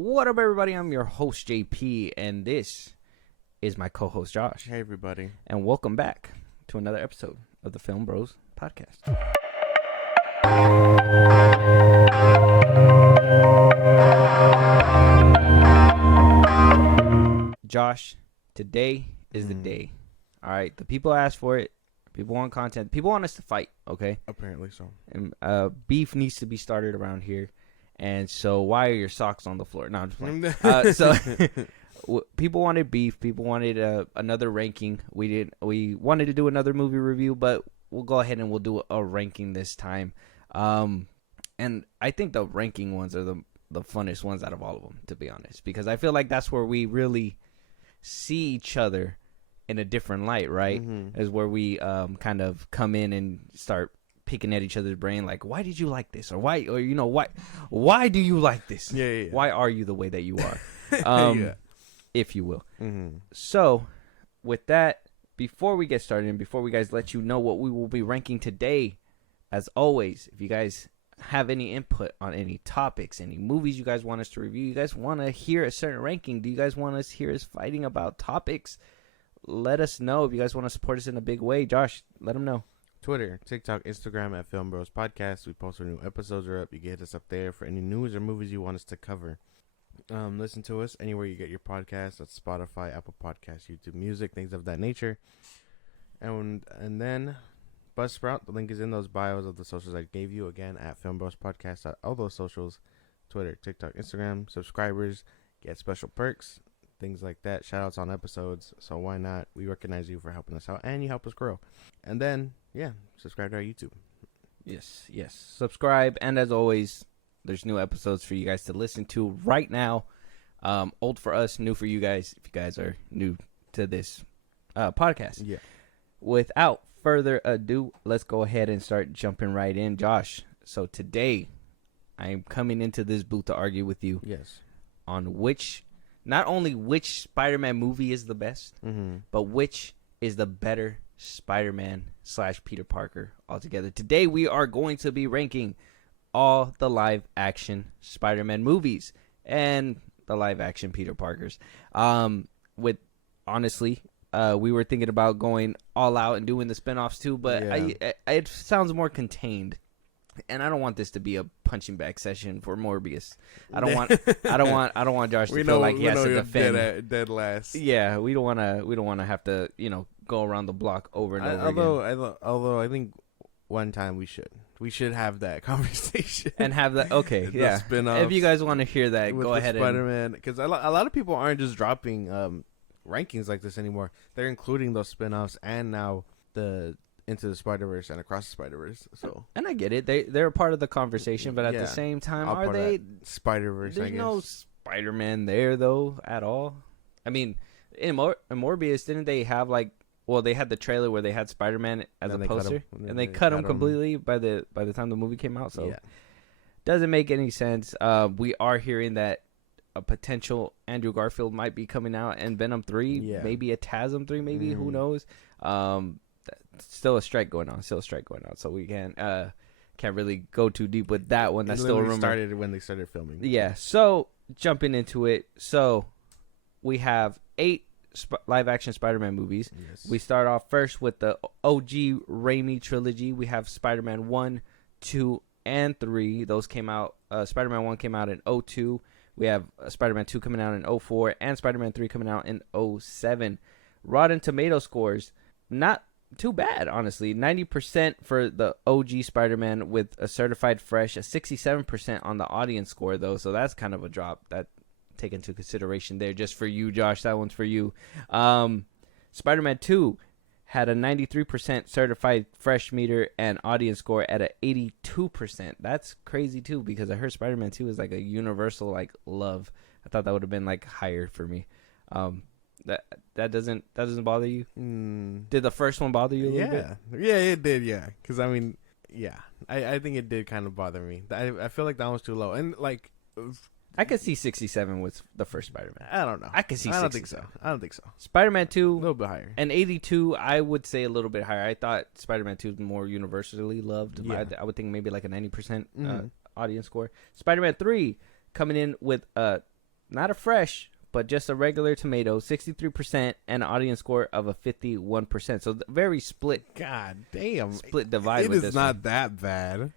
What up, everybody? I'm your host, JP, and this is my co-host, Josh. Hey, everybody. And welcome back to another episode of the FIlmBros podcast. Josh, today is the day. All right, the people asked for it. People want content. People want us to fight, okay? Apparently so. And beef needs to be started around here. And so why are your socks on the floor? No, I'm just playing. People wanted beef. People wanted another ranking. We wanted to do another movie review, but we'll go ahead and we'll do a ranking this time. And I think the ranking ones are the funnest ones out of all of them, to be honest, because I feel like that's where we really see each other in a different light, right? Mm-hmm. Is where we kind of come in and start picking at each other's brain, like, why did you like this, or why do you like this? Yeah. Why are you the way that you are? If you will. Mm-hmm. So with that, before we get started and before we guys let you know what we will be ranking today, as always, if you guys have any input on any topics, any movies you guys want us to review, you guys want to hear a certain ranking, do you guys want us to hear us fighting about topics, let us know. If you guys want to support us in a big way, Josh, let them know. Twitter, TikTok, Instagram at FIlmBros Podcast. We post our new episodes are up. You get us up there for any news or movies you want us to cover. Listen to us anywhere you get your podcasts. That's Spotify, Apple Podcasts, YouTube Music, things of that nature. And then Buzzsprout, the link is in those bios of the socials I gave you. Again, at FIlmBros Podcast, at all those socials, Twitter, TikTok, Instagram. Subscribers get special perks, things like that, shout outs on episodes. So why not? We recognize you for helping us out, and you help us grow. And then, yeah, subscribe to our YouTube. Yes. Subscribe, and as always, there's new episodes for you guys to listen to right now. Old for us, new for you guys, if you guys are new to this podcast. Yeah. Without further ado, let's go ahead and start jumping right in. Josh, so today I am coming into this booth to argue with you. Yes. On not only which Spider-Man movie is the best, but which is the better Spider-Man / Peter Parker altogether. Today we are going to be ranking all the live-action Spider-Man movies and the live-action Peter Parkers. Honestly, we were thinking about going all out and doing the spinoffs too, but it sounds more contained. And I don't want this to be a punching bag session for Morbius. I don't want Josh to feel like he has to defend. Dead last. Yeah, we don't want to have to, go around the block over and over again. Although I think one time we should have that conversation and have that. Okay, yeah. If you guys want to hear that, go ahead. Spider-Man, because a lot of people aren't just dropping rankings like this anymore. They're including those spin-offs and now the Into the Spider-Verse and Across the Spider-Verse. So, and I get it. They're a part of the conversation, but at the same time, are they Spider-Verse? There's no Spider-Man there though at all. I mean, in Morbius, didn't they have they had the trailer where they had Spider-Man as a poster, and they cut him completely by the time the movie came out. So, doesn't make any sense. We are hearing that a potential Andrew Garfield might be coming out, and Venom 3, maybe a TASM 3, maybe who knows. Still a strike going on. So we can't really go too deep with that one. That's still a rumor. Started when they started filming. Yeah. So jumping into it. So we have 8 live action Spider-Man movies. Yes. We start off first with the OG Raimi trilogy. We have Spider-Man 1, 2, and 3. Those came out. Spider-Man 1 came out in 2002. We have Spider-Man 2 coming out in 2004, and Spider-Man 3 coming out in 2007. Rotten Tomato scores, not too bad, honestly. 90% for the OG Spider-Man with a certified fresh, a 67% on the audience score, though. So that's kind of a drop that take into consideration there. Just for you, Josh, that one's for you. Spider-Man 2 had a 93% certified fresh meter and audience score at a 82%. That's crazy too, because I heard Spider-Man 2 is like a universal love. I thought that would have been higher for me. That doesn't bother you? Did the first one bother you a little bit? Yeah, it did. Yeah, because I think it did kind of bother me. I feel like that was too low, and I could see 67 with the first Spider-Man. I don't know. I could see 67. I don't think so. Spider-Man 2, a little bit higher, and 82. I would say a little bit higher. I thought Spider-Man 2 is more universally loved. Yeah. I would think maybe like a 90% audience score. Spider-Man 3 coming in with a not a fresh, but just a regular tomato, 63%, and an audience score of a 51%. So very split. God damn. Split divide. It with is this not one. that bad.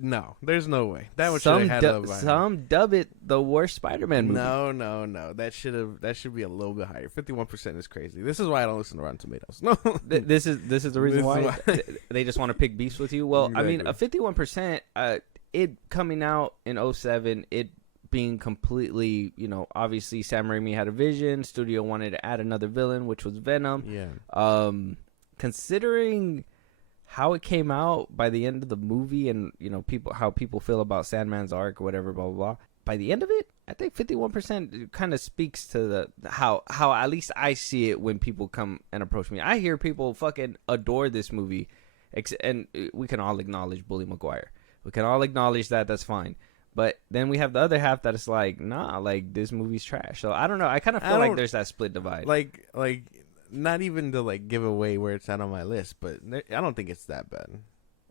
No, there's no way. That one should Some have had a little bit higher. some dub it the worst Spider-Man movie. No. That should be a little bit higher. 51% is crazy. This is why I don't listen to Rotten Tomatoes. No, This is the reason This is why they just want to pick beefs with you. Well, I mean, a Exactly. 51%, it coming out in '07, it being completely, obviously Sam Raimi had a vision. Studio wanted to add another villain, which was Venom. Yeah. Considering how it came out by the end of the movie, and how people feel about Sandman's arc or whatever, blah blah blah. By the end of it, I think 51% kind of speaks to the how at least I see it when people come and approach me. I hear people fucking adore this movie, and we can all acknowledge Bully Maguire. We can all acknowledge that. That's fine. But then we have the other half that is like, nah, like this movie's trash. So I don't know. I kind of feel like there's that split divide. Like not even to like give away where it's at on my list, but I don't think it's that bad.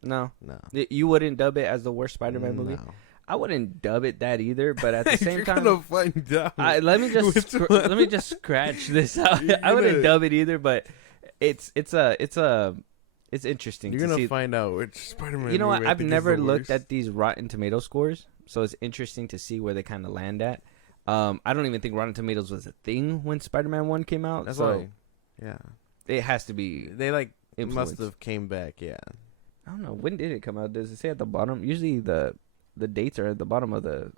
No. No. You wouldn't dub it as the worst Spider-Man movie? No. I wouldn't dub it that either, but at the same You're time, gonna find out. let me just Which one? let me just scratch this out. You're I wouldn't gonna- dub it either, but it's interesting You're to gonna see. find out which Spider-Man. You know what? movie I I've think is never the looked worst. at these Rotten Tomato scores, so it's interesting to see where they kind of land at. I don't even think Rotten Tomatoes was a thing when Spider-Man 1 came out. That's so why. Yeah. it has to be They like influence. must have came back. Yeah. I don't know. When did it come out? Does it say at the bottom? Usually the dates are at the bottom of the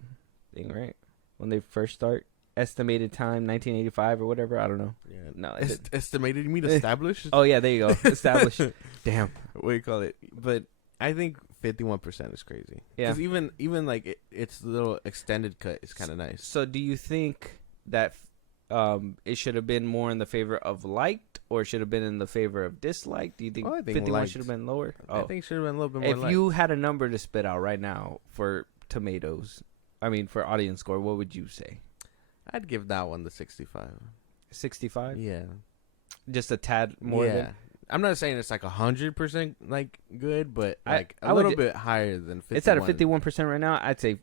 thing, right? When they first start. Estimated time, 1985 or whatever. I don't know. Yeah. No. Estimated. You mean established? Oh, yeah. There you go. Established. Damn. What do you call it? But I think 51% is crazy. Yeah. Because even like its little extended cut is kind of nice. So do you think that it should have been more in the favor of liked, or should have been in the favor of disliked? Do you think, Oh, I think 51 liked. should have been lower? I think it should have been a little bit more. If you had a number to spit out right now for tomatoes, I mean for audience score, what would you say? I'd give that one the 65. 65? Yeah. Just a tad more yeah. than... I'm not saying it's like 100% like good, but like I a would little bit higher than 51. It's at a 51% right now. I'd say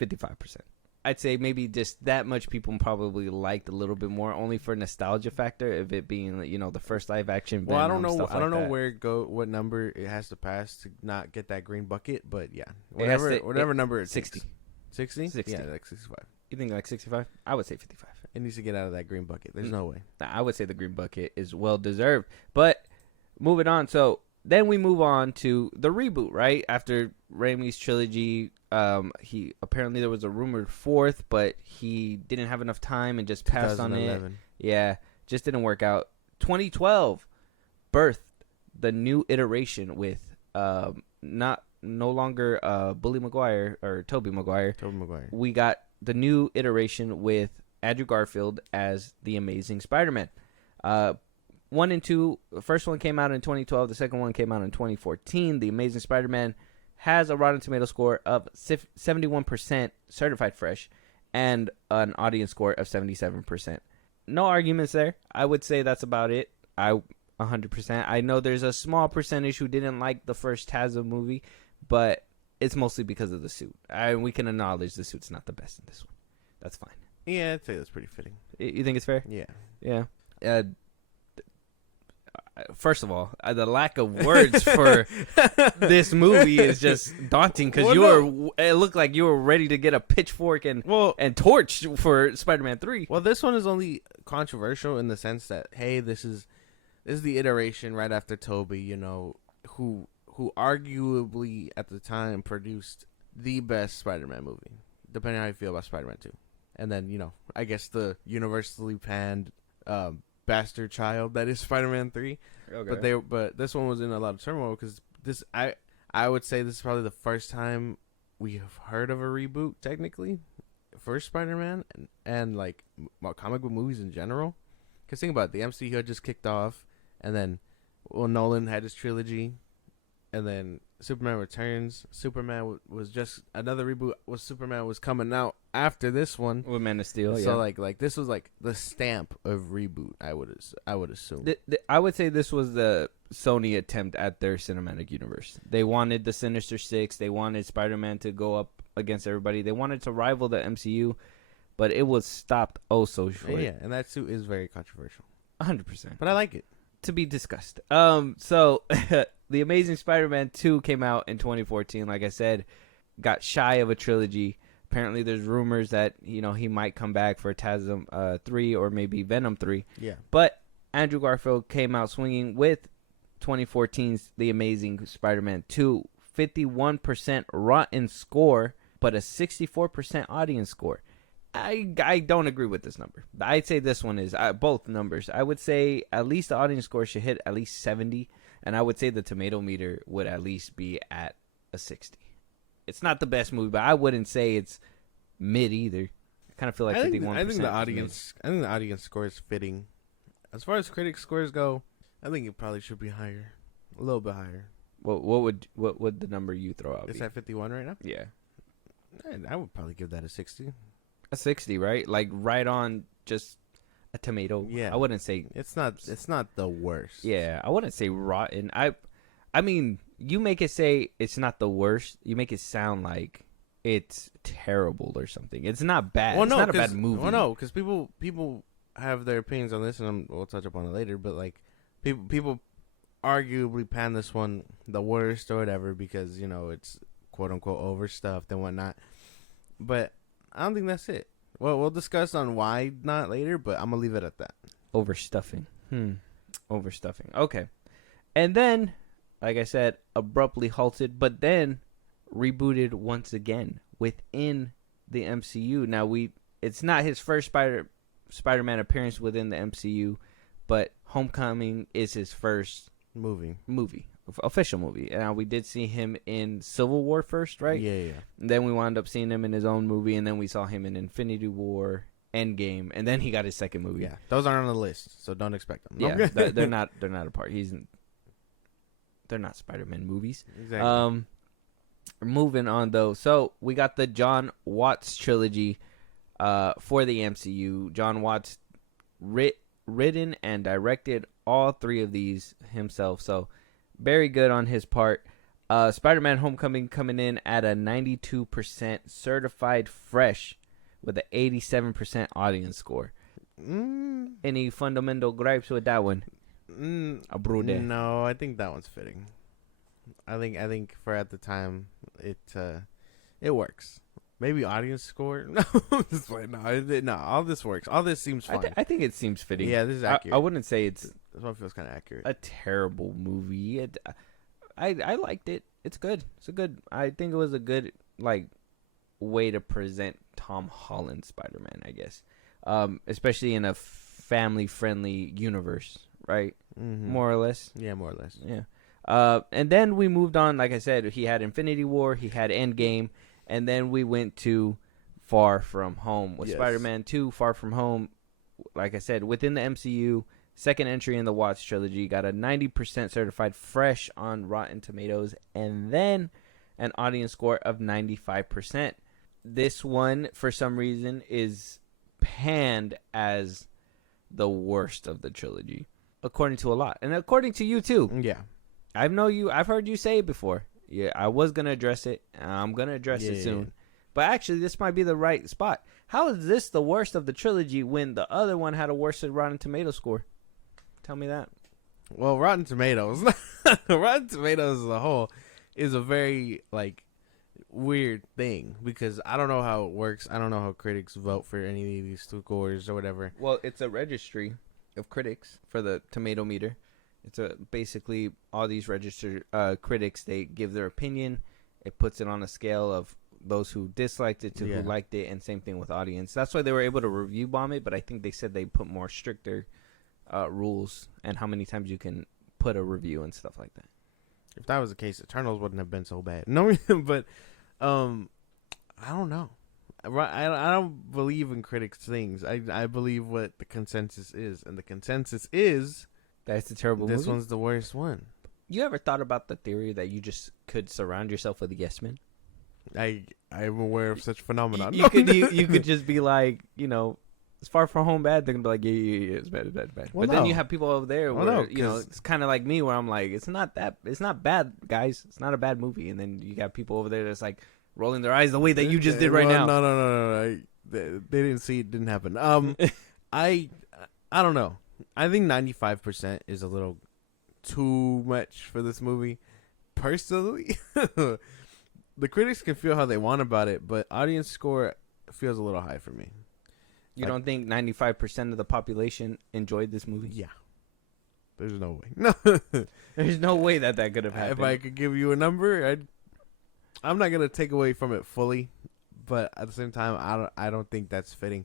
55%. I'd say maybe just that much people probably liked a little bit more, only for nostalgia factor of it being, the first live action. Well, I Venom, don't know. stuff I don't like know that. where what number it has to pass to not get that green bucket, but yeah, It has whatever to- number it 60. takes. 60? 60. Yeah, like 65. You think like 65? I would say 55. It needs to get out of that green bucket. There's no way. I would say the green bucket is well deserved. But moving on, so then we move on to the reboot, right? After Raimi's trilogy, he apparently there was a rumored fourth, but he didn't have enough time and just passed on it. 2011. Yeah, just didn't work out. 2012 birthed the new iteration with no longer Bully Maguire or Tobey Maguire. Tobey Maguire. We got the new iteration with Andrew Garfield as the Amazing Spider-Man. 1 and 2, the first one came out in 2012. The second one came out in 2014. The Amazing Spider-Man has a Rotten Tomato score of 71% certified fresh and an audience score of 77%. No arguments there. I would say that's about it. 100%. I know there's a small percentage who didn't like the first Tazza movie, but it's mostly because of the suit. We can acknowledge the suit's not the best in this one. That's fine. Yeah, I'd say that's pretty fitting. You think it's fair? Yeah. Yeah. First of all, the lack of words for this movie is just daunting because it looked like you were ready to get a pitchfork and torch for Spider-Man 3. Well, this one is only controversial in the sense that, hey, this is the iteration right after Tobey, who arguably at the time produced the best Spider-Man movie, depending on how you feel about Spider-Man 2. And then, I guess the universally panned bastard child that is Spider-Man 3. Okay. But this one was in a lot of turmoil because I would say this is probably the first time we have heard of a reboot technically for Spider-Man and like comic book movies in general. Because think about it, the MCU had just kicked off, and then Nolan had his trilogy, and then Superman Returns. Superman was just another reboot. Superman was coming out after this one With Man of Steel, so yeah. like this was like the stamp of reboot. I would assume. I would say this was the Sony attempt at their cinematic universe. They wanted the Sinister Six. They wanted Spider-Man to go up against everybody. They wanted to rival the MCU. but it was stopped so short. Yeah, and that suit is very controversial. 100%. But I like it. To be discussed. So The Amazing Spider-Man 2 came out in 2014. Like I said, got shy of a trilogy. Apparently, there's rumors that he might come back for TASM 3 or maybe Venom 3. Yeah. But Andrew Garfield came out swinging with 2014's The Amazing Spider-Man 2, 51% rotten score, but a 64% audience score. I don't agree with this number. I'd say this one is both numbers. I would say at least the audience score should hit at least 70, and I would say the tomato meter would at least be at a 60. It's not the best movie, but I wouldn't say it's mid either. I kind of feel like 51%. I think the audience score is fitting. As far as critic scores go, I think it probably should be higher, a little bit higher. What would the number you throw out? It's at 51 right now. Yeah, I would probably give that a 60. A 60, right? Like right on just a tomato. Yeah, I wouldn't say it's not the worst. Yeah, I wouldn't say rotten. I mean, you make it say it's not the worst. You make it sound like it's terrible or something. It's not bad. It's not a bad movie. Well, no, because people have their opinions on this, and we'll touch up on it later. But like, people arguably pan this one the worst or whatever because it's quote unquote overstuffed and whatnot. But I don't think that's it. Well, we'll discuss on why not later, but I'm gonna leave it at that. Overstuffing. Overstuffing. Okay. And then, like I said, abruptly halted, but then rebooted once again within the MCU. Now it's not his first Spider-Man appearance within the MCU, but Homecoming is his first movie. Official movie. Now we did see him in Civil War first, right? Yeah. And then we wound up seeing him in his own movie, and then we saw him in Infinity War, Endgame, and then he got his second movie. Yeah, those aren't on the list, so don't expect them. Yeah, they're not a part. They're not Spider-Man movies. Exactly. Moving on though, so we got the John Watts trilogy for the MCU. John Watts written and directed all three of these himself, so very good on his part. Spider-Man Homecoming coming in at a 92% certified fresh with an 87% audience score. Any fundamental gripes with that one? No, I think that one's fitting. I think for at the time it works. Maybe audience score. No, all this works. All this seems fine. I think it seems fitting. Yeah, this is accurate. I wouldn't say it's. This one feels kind of accurate. A terrible movie. I liked it. It's good. I think it was a good way to present Tom Holland's Spider-Man, I guess. Especially in a family-friendly universe, right? Mm-hmm. More or less. Yeah, more or less. Yeah. And then we moved on. Like I said, he had Infinity War, he had Endgame, and then we went to Far From Home with Spider-Man 2, Far From Home. Like I said, within the MCU, second entry in the Watts trilogy, got a 90% certified fresh on Rotten Tomatoes, and then an audience score of 95%. This one, for some reason, is panned as the worst of the trilogy, according to a lot, and according to you too. Yeah, I've heard you say it before. Yeah, I was gonna address it. I'm gonna address it soon. Yeah. But actually, this might be the right spot. How is this the worst of the trilogy when the other one had a worse Rotten Tomato score? Tell me that. Well, Rotten Tomatoes as a whole is a very weird thing because I don't know how it works. I don't know how critics vote for any of these scores or whatever. Well, it's a registry of critics for the tomato meter. It's basically all these registered critics. They give their opinion. It puts it on a scale of those who disliked it to who liked it, and same thing with audience. That's why they were able to review bomb it. But I think they said they put more stricter rules and how many times you can put a review and stuff like that. If that was the case, Eternals wouldn't have been so bad. No, but I don't know. I don't believe in critics' things. I believe what the consensus is, and the consensus is that's a terrible movie. This one's the worst one. You ever thought about the theory that you just could surround yourself with yes men? I'm aware of such phenomenon. You could just be like, it's Far From Home bad. They're gonna be like, yeah, it's bad. Well, but then you have people over there where it's kind of like me, where I'm like, it's not bad, guys. It's not a bad movie. And then you got people over there that's like rolling their eyes the way that you just did right now. No. They didn't see it. Didn't happen. I don't know. I think 95% is a little too much for this movie. Personally, the critics can feel how they want about it, but audience score feels a little high for me. You don't think 95% of the population enjoyed this movie? Yeah. There's no way. No. There's no way that could have happened. If I could give you a number, I'm not gonna take away from it fully, but at the same time, I don't think that's fitting.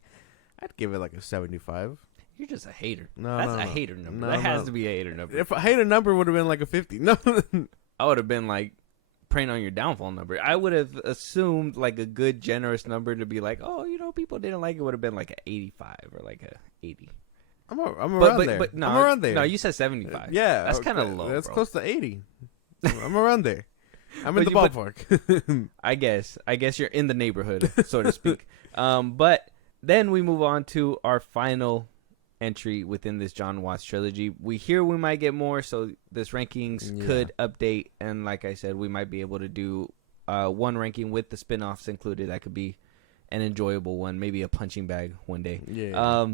I'd give it like a 75. You're just a hater. No, that's no, a no. hater number. No, that has no. to be a hater number. If a hater number would have been like a 50, no. I would have been like preying on your downfall number. I would have assumed like a good, generous number to be like, oh, people didn't like it. Would have been like an 85 or like a 80. I'm around there. But no, I'm around there. No, you said 75. Yeah, that's kind of low. That's bro. close to 80. I'm around there. I'm in the ballpark. I guess you're in the neighborhood, so to speak. But then we move on to our final entry within this John Watts trilogy. We hear we might get more, so this rankings could update, and like I said, we might be able to do one ranking with the spin-offs included. That could be an enjoyable one, maybe a punching bag one day. Yeah.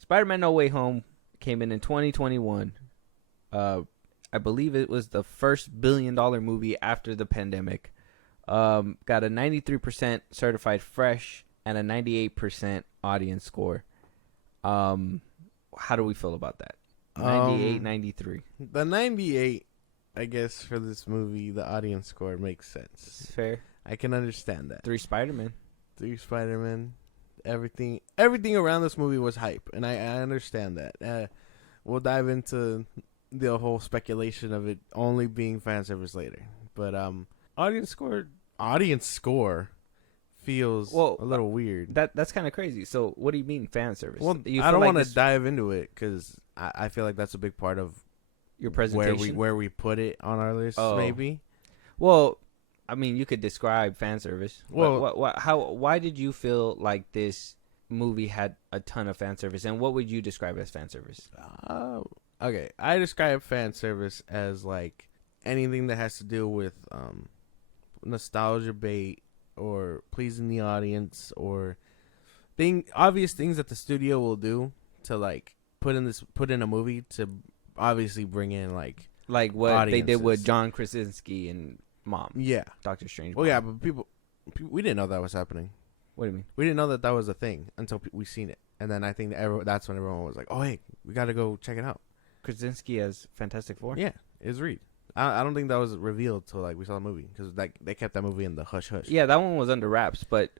Spider-Man No Way Home came in 2021. I believe it was the first billion-dollar movie after the pandemic. Got a 93% certified fresh and a 98% audience score. How do we feel about that? 98, 93. The 98, I guess, for this movie, the audience score makes sense. Fair. I can understand that. 3 Spider-Man. 3 Spider-Man. Everything around this movie was hype, and I understand that. We'll dive into the whole speculation of it only being fan service later. But audience score feels a little weird. That's kind of crazy. So what do you mean fan service? Well, I don't want to dive into it because I feel like that's a big part of your presentation, where we put it on our list. Maybe. Well, I mean, you could describe fan service. Well, why did you feel like this movie had a ton of fan service, and what would you describe as fan service? Okay, I describe fan service as like anything that has to do with nostalgia bait or pleasing the audience or obvious things that the studio will do to like put in a movie to obviously bring in like what audiences. They did with John Krasinski and Mom. Yeah, Doctor Strange. Well, yeah, but people we didn't know that was happening. What do you mean? We didn't know that was a thing until we seen it, and then I think that's when everyone was like, "Oh, hey, we got to go check it out." Krasinski as Fantastic Four. Yeah, it's Reed. I don't think that was revealed till like we saw the movie because like they kept that movie in the hush hush. Yeah, that one was under wraps, but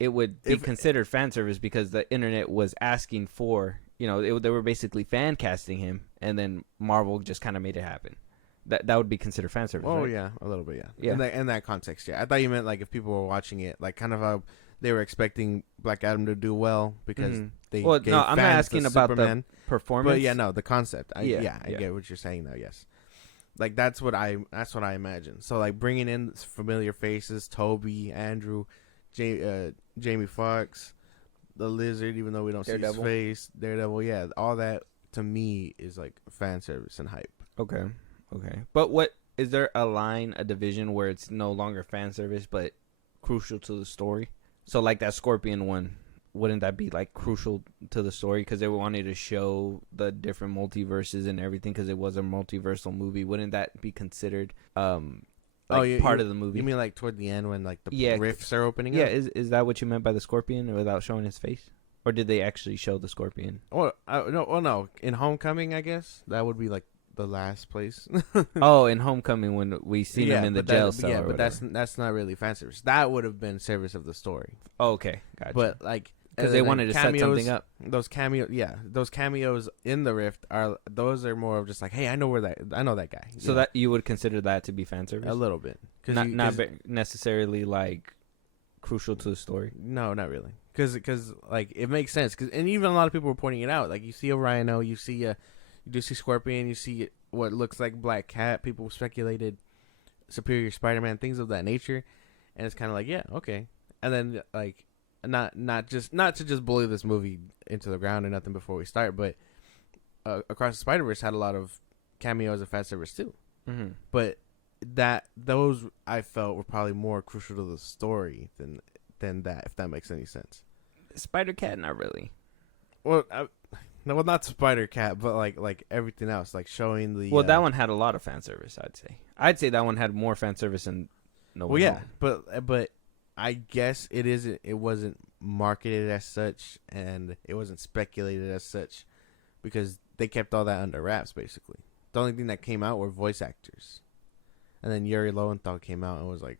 it would be considered fan service because the internet was asking for, they were basically fan casting him, and then Marvel just kind of made it happen. That would be considered fan service. Oh right? yeah, a little bit, yeah. Yeah. In that context, yeah. I thought you meant like if people were watching it, like kind of how they were expecting Black Adam to do well because they. Well, gave no, I'm not fans asking the about Superman. the performance. But yeah, no, the concept. I Yeah. get what you're saying now. Yes, like that's what I imagine. So like bringing in familiar faces, Toby, Andrew, Jamie Foxx, the Lizard, even though we don't see his face, Daredevil. Yeah, all that to me is like fan service and hype. Okay. But what is there a division where it's no longer fan service but crucial to the story? So like that Scorpion one, wouldn't that be like crucial to the story because they wanted to show the different multiverses and everything because it was a multiversal movie? Wouldn't that be considered part of the movie? You mean like toward the end when like the rifts are opening up? Yeah, is that what you meant by the Scorpion without showing his face? Or did they actually show the Scorpion? No. In Homecoming, I guess that would be like the last place. In Homecoming when we seen him in the jail cell. Yeah, but that's not really fan service. That would have been service of the story. Oh, okay, gotcha. But like because they wanted to set something up. Those cameos in the Rift are more of just like, hey, I know that guy. So that you would consider that to be fan service? A little bit, not necessarily like crucial to the story. No, not really. Because like it makes sense. And even a lot of people were pointing it out. Like you see a Rhino, you do see Scorpion, you see what looks like Black Cat. People speculated Superior Spider-Man, things of that nature, and it's kind of like, yeah, okay. And then like, not to just bully this movie into the ground or nothing before we start, but Across the Spider-Verse had a lot of cameos of fan service too. Mm-hmm. But those I felt were probably more crucial to the story than that, if that makes any sense. Spider-Cat, not really. Well, no, well, not Spider-Cat, but like everything else, like showing the. Well, that one had a lot of fan service. I'd say that one had more fan service than No Well, Way yeah, Home. but I guess it isn't. It wasn't marketed as such, and it wasn't speculated as such, because they kept all that under wraps. Basically, the only thing that came out were voice actors, and then Yuri Lowenthal came out and was like,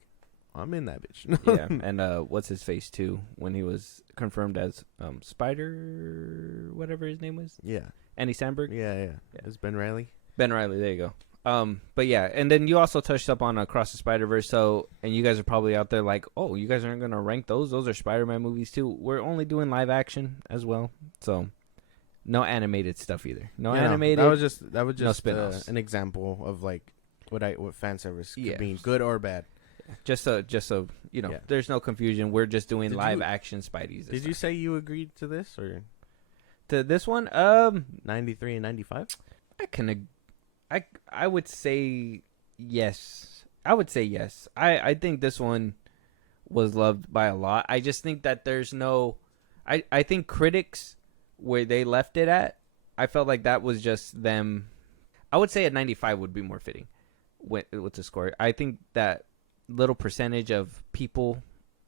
"I'm in that bitch." Yeah, and what's his face too when he was confirmed as Spider, whatever his name was, Yeah, Andy Samberg. yeah. It's Ben Reilly. Ben Reilly, there you go. But yeah, and then you also touched up on Across the Spider-Verse, so, and you guys are probably out there like, oh, you guys aren't going to rank those? Those are Spider-Man movies too. We're only doing live action as well, so no animated stuff either. No animated. That was just no spin-offs. an example of like what fan service could Yeah. mean, good or bad. Just so you know, Yeah. there's no confusion. We're just doing Did live you- action Spideys. Did you say you agreed to this or to this one? 93 and 95? I would say yes. I would say yes. I think this one was loved by a lot. I just think that there's no. I think critics where they left it at, I felt like that was just them. I would say a 95 would be more fitting with the score. I think that little percentage of people,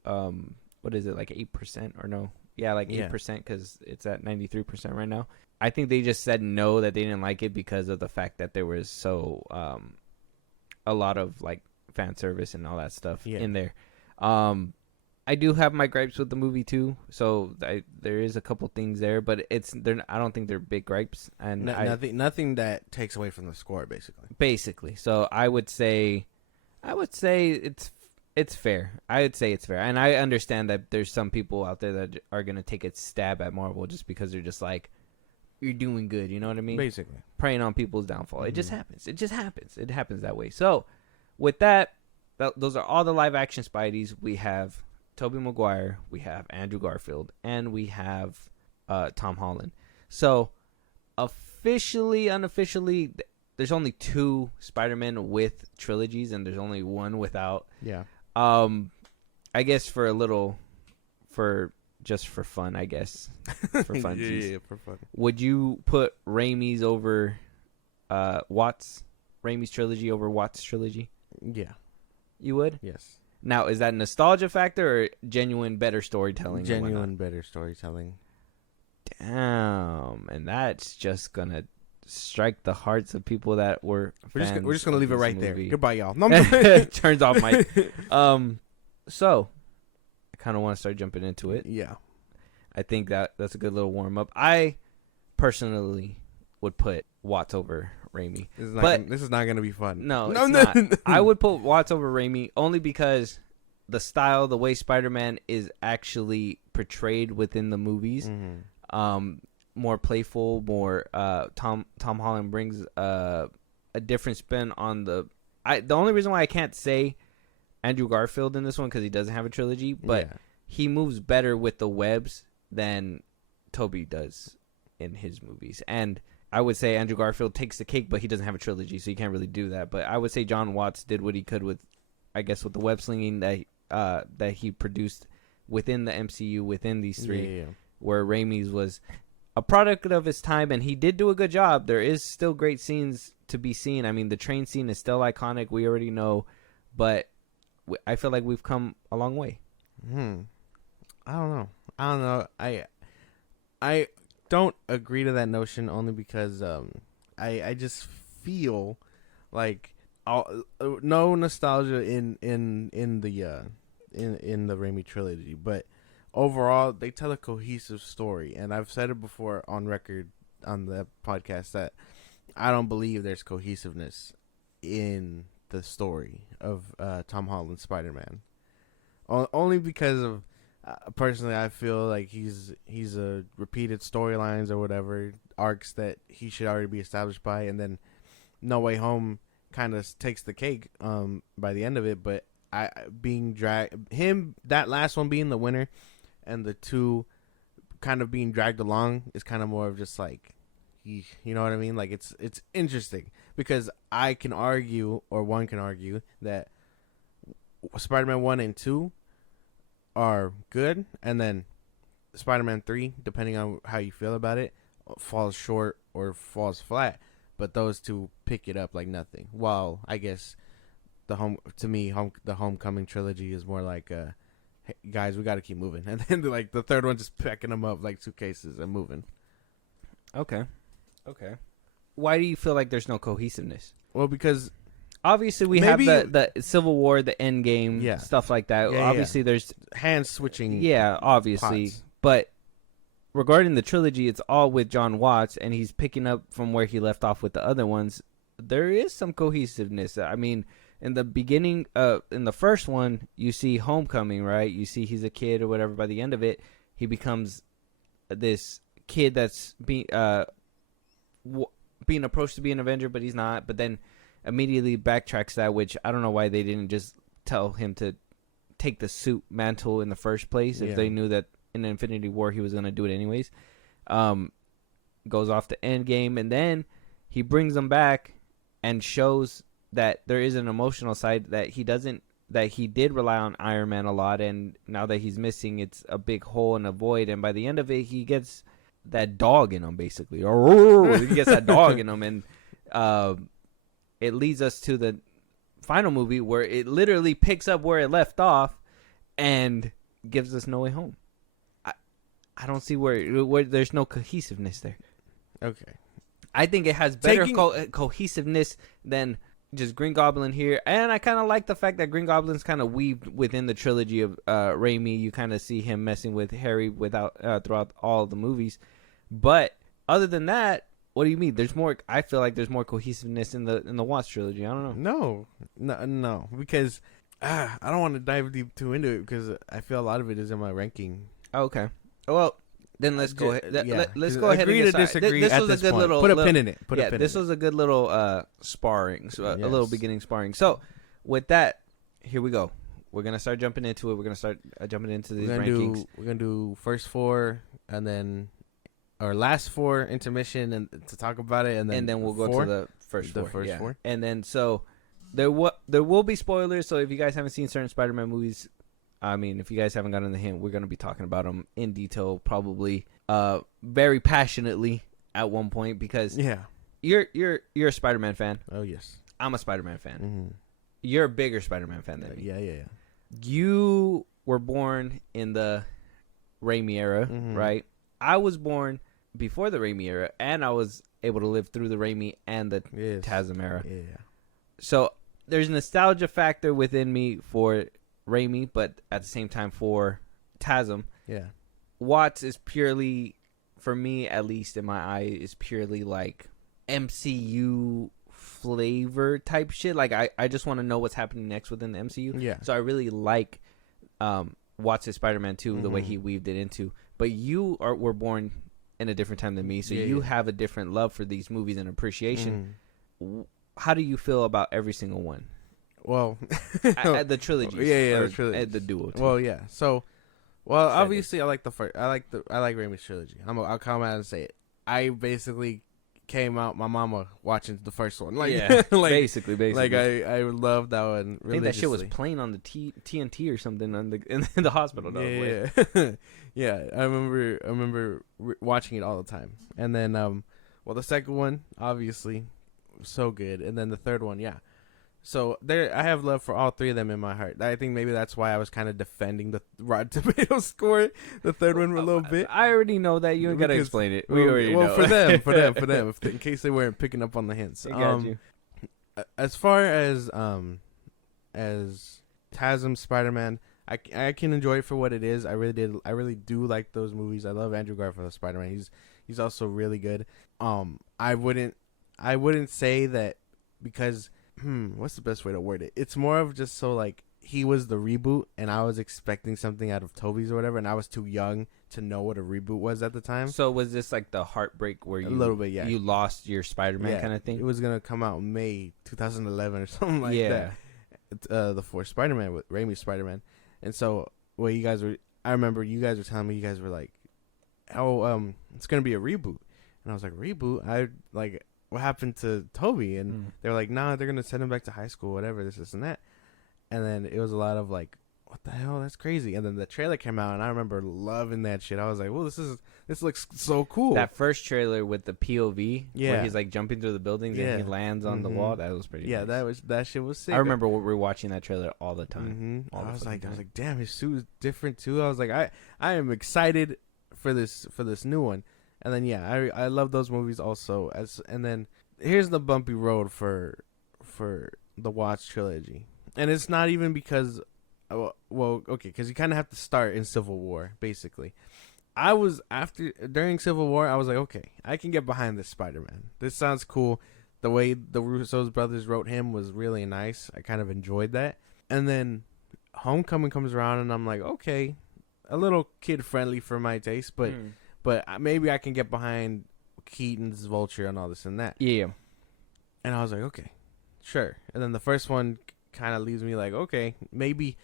what is it, like 8% or no? Yeah, like 8% because it's at 93% right now. I think they just said no, that they didn't like it because of the fact that there was a lot of like fan service and all that stuff in there. I do have my gripes with the movie too, so there is a couple things there, but I don't think they're big gripes, and nothing that takes away from the score, basically. Basically, so I would say it's fair. I would say it's fair, and I understand that there's some people out there that are gonna take a stab at Marvel just because they're just like, you're doing good, you know what I mean? Basically, preying on people's downfall. It just happens. It happens that way. So, with that, those are all the live action Spideys. We have Tobey Maguire, we have Andrew Garfield, and we have Tom Holland. So, officially, unofficially, there's only 2 Spider-Man with trilogies, and there's only 1 without. Yeah. I guess just for fun, I guess. For fun. yeah, for fun. Would you put Raimi's over Watts? Raimi's trilogy over Watts' trilogy? Yeah. You would? Yes. Now, is that nostalgia factor or genuine better storytelling? Genuine better storytelling. Damn. And that's just going to strike the hearts of people that were fans. We're just going to leave it right there. Goodbye, y'all. No, Turns off Mike. So, I kind of want to start jumping into it. Yeah. I think that's a good little warm-up. I personally would put Watts over Raimi. This is not going to be fun. No, it's not. I would put Watts over Raimi only because the style, the way Spider-Man is actually portrayed within the movies, more playful, more Tom Holland brings a different spin on the only reason why I can't say Andrew Garfield in this one because he doesn't have a trilogy, but he moves better with the webs than Tobey does in his movies. And I would say Andrew Garfield takes the cake, but he doesn't have a trilogy, so you can't really do that. But I would say John Watts did what he could with the web slinging that he produced within the MCU, within these 3, where Raimi's was a product of his time, and he did do a good job. There is still great scenes to be seen. I mean, the train scene is still iconic. We already know, but I feel like we've come a long way. I don't know. I don't agree to that notion only because I just feel like no nostalgia in the Raimi trilogy, but overall they tell a cohesive story, and I've said it before on record on the podcast that I don't believe there's cohesiveness in the story of Tom Holland's Spider-Man, only because of personally I feel like he's a repeated storylines or whatever arcs that he should already be established by, and then No Way Home kind of takes the cake by the end of it. But that last one being the winner and the 2 kind of being dragged along is kind of more of just like, you know what I mean? Like it's interesting because I can argue, or one can argue, that Spider-Man 1 and 2 are good, and then Spider-Man 3, depending on how you feel about it, falls short or falls flat. But those two pick it up like nothing. While I guess the Homecoming trilogy is more like, hey, guys, we got to keep moving. And then like the third one just picking them up like suitcases and moving. Okay. Why do you feel like there's no cohesiveness? Well, because obviously we have the Civil War, the End Game, stuff like that. Obviously there's hand switching. Yeah, obviously. Pots. But regarding the trilogy, it's all with John Watts, and he's picking up from where he left off with the other ones. There is some cohesiveness. I mean, in the beginning, in the first one, you see Homecoming, right? You see he's a kid or whatever. By the end of it, he becomes this kid that's being approached to be an Avenger, but he's not. But then immediately backtracks that, which I don't know why they didn't just tell him to take the suit mantle in the first place if they knew that in Infinity War he was going to do it anyways. Goes off to Endgame, and then he brings them back and shows that there is an emotional side that he did rely on Iron Man a lot, and now that he's missing, it's a big hole and a void, and by the end of it, he gets that dog in him, basically. He gets that dog in him, and it leads us to the final movie where it literally picks up where it left off and gives us No Way Home. I don't see where there's no cohesiveness there. Okay. I think it has better cohesiveness than just Green Goblin here. And I kind of like the fact that Green Goblin's kind of weaved within the trilogy of Raimi. You kind of see him messing with Harry throughout all of the movies. But other than that, what do you mean? There's more. I feel like there's more cohesiveness in the Watts trilogy. I don't know. No, because I don't want to dive deep too into it because I feel a lot of it is in my ranking. Okay. Well, then let's go ahead. Let's go ahead and agree to disagree. This was a good little. Put a pin in it. This was a good little sparring, a little beginning sparring. So, with that, here we go. We're gonna start jumping into it. We're gonna start jumping into these rankings. We're gonna do first four, and then our last four intermission, and to talk about it, and then we'll go to the first four. Four. And then so there will be spoilers. So if you guys haven't seen certain Spider-Man movies. I mean, if you guys haven't gotten the hint, we're going to be talking about them in detail, probably very passionately at one point because you're a Spider-Man fan. Oh, yes. I'm a Spider-Man fan. Mm-hmm. You're a bigger Spider-Man fan than me. Yeah. You were born in the Raimi era, right? I was born before the Raimi era, and I was able to live through the Raimi and the Tasm era. Yeah. So there's a nostalgia factor within me for Raimi, but at the same time for Tasm. Yeah. Watts is purely, for me at least in my eye, is purely like MCU flavor type shit. Like I just want to know what's happening next within the MCU. Yeah. So I really like Watts' Spider-Man 2, the way he weaved it into. But you were born in a different time than me, so you have a different love for these movies and appreciation. How do you feel about every single one? Well, the trilogy, the trilogy, the duo. Too. Well, yeah. So, obviously, I like the first. I like Raimi's trilogy. I'll come out and say it. I basically came out my mama watching the first one. Like, basically. Like I loved that one. I think that shit was playing on the TNT or something in the hospital. Yeah. Yeah. I remember watching it all the time. And then, the second one, obviously, so good. And then the third one, yeah. So I have love for all three of them in my heart. I think maybe that's why I was kind of defending the Rotten Tomatoes score, the third one, a little bit. I already know that. You ain't gotta explain it. We already know. For them, in case they weren't picking up on the hints. I got you. As far as Tasm Spider-Man, I can enjoy it for what it is. I really do like those movies. I love Andrew Garfield as Spider-Man. He's also really good. I wouldn't say that because. What's the best way to word it? It's more of just so like he was the reboot and I was expecting something out of Tobey's or whatever, and I was too young to know what a reboot was at the time. So was this like the heartbreak where you a little bit, you lost your Spider-Man kind of thing? It was gonna come out May 2011 or something like that. The fourth Spider-Man with Raimi's Spider-Man, and so I remember you guys were telling me you guys were like, oh, it's gonna be a reboot, and I was like, reboot? What happened to Toby? And they were like, nah, they're going to send him back to high school, whatever, this and that. And then it was a lot of like, what the hell? That's crazy. And then the trailer came out, and I remember loving that shit. I was like, well, this looks so cool. That first trailer with the POV, Yeah. where he's like jumping through the buildings and he lands on the wall. That was pretty. Yeah, nice. that shit was sick. I remember rewatching that trailer all the time. I was like, damn, his suit is different too. I was like, I am excited for this new one. And then I love those movies also. And then here's the bumpy road for the Watch trilogy, and it's not even because, because you kind of have to start in Civil War basically. During Civil War, I was like, okay, I can get behind this Spider-Man. This sounds cool. The way the Russo's brothers wrote him was really nice. I kind of enjoyed that. And then Homecoming comes around, and I'm like, okay, a little kid friendly for my taste, but maybe I can get behind Keaton's Vulture and all this and that. Yeah. And I was like, okay, sure. And then the first one kind of leaves me like, okay, maybe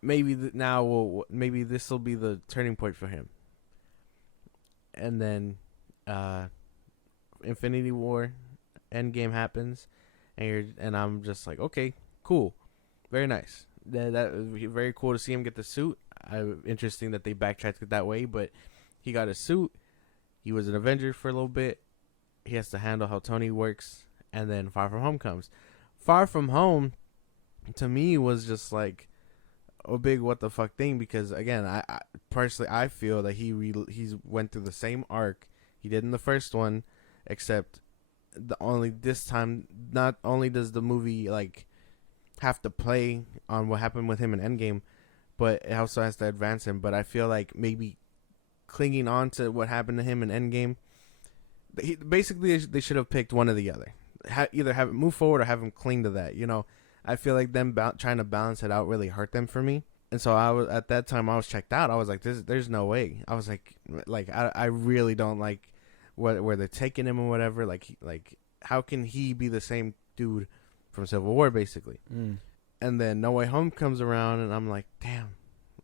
maybe this will be the turning point for him. And then Infinity War Endgame happens, and I'm just like, okay, cool, very nice. That was very cool to see him get the suit. Interesting that they backtracked it that way, but he got a suit. He was an Avenger for a little bit. He has to handle how Tony works, and then Far From Home comes. Far From Home, to me, was just like a big what the fuck thing, because again, I personally I feel that he's went through the same arc he did in the first one, except this time not only does the movie like have to play on what happened with him in Endgame, but it also has to advance him. But I feel like maybe clinging on to what happened to him in Endgame, basically they should have picked one or the other. Either have it move forward or have him cling to that. You know, I feel like them trying to balance it out really hurt them for me. And so at that time I was checked out. I was like, there's no way. I was like I really don't like where they're taking him or whatever. Like how can he be the same dude from Civil War basically? And then No Way Home comes around, and I'm like, damn.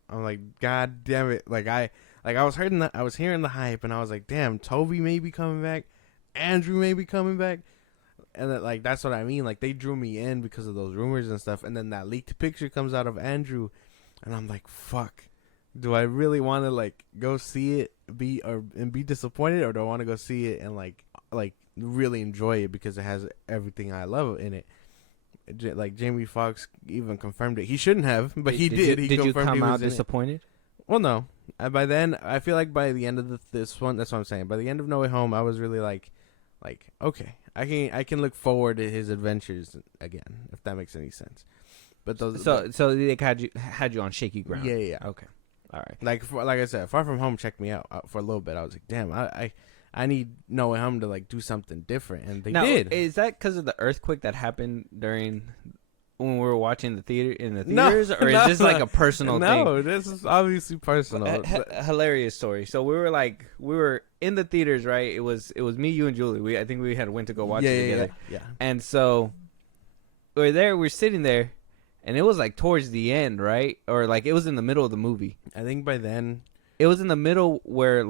I'm like, God damn it. I was hearing the hype, and I was like, damn, Toby may be coming back, Andrew may be coming back. And then, that's what I mean. Like, they drew me in because of those rumors and stuff. And then that leaked picture comes out of Andrew, and I'm like, fuck. Do I really want to go see it, and be disappointed, or do I want to go see it and really enjoy it because it has everything I love in it? Jamie Foxx even confirmed it. He shouldn't have, but he did. Did you come out disappointed? Well, no. By then, I feel like by the end of this one, that's what I'm saying. By the end of No Way Home, I was really like, okay, I can look forward to his adventures again, if that makes any sense. But so they had you on shaky ground. Yeah. Okay, all right. Like I said, Far From Home checked me out for a little bit. I was like, damn, I need No Way Home to do something different, and they did. Is that because of the earthquake that happened during when we were watching the theaters, or is this a personal thing? No, this is obviously personal. Hilarious story. So we were in the theaters, right? It was me, you, and Julie. I think we had went to go watch it together. Yeah. And so we're sitting there, and it was towards the end, right? Or it was in the middle of the movie. I think by then. It was in the middle where,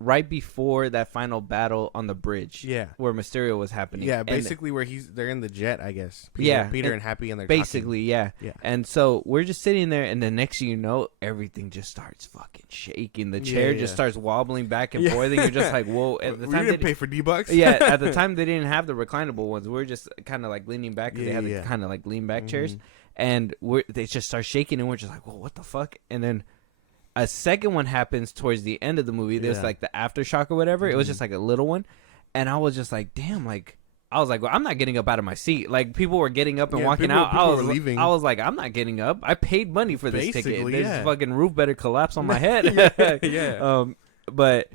right before that final battle on the bridge. Yeah. Where Mysterio was happening. Yeah, basically where they're in the jet, I guess. Peter and Happy, and they're basically, talking. Yeah. And so we're just sitting there, and the next thing you know, everything just starts fucking shaking. The chair just starts wobbling back and forth, and you're just like, whoa. At the time, we didn't pay for D-Bucks? Yeah, at the time, they didn't have the reclinable ones. We were just kind of leaning back, because they had the kind of lean back chairs. And they just start shaking, and we're just like, whoa, what the fuck? And then a second one happens towards the end of the movie. There's the aftershock or whatever. It was just a little one. And I was just like, damn, I was like, well, I'm not getting up out of my seat. People were getting up and walking out. People were leaving. I was like, I'm not getting up. I paid money for this ticket. This fucking roof better collapse on my head. But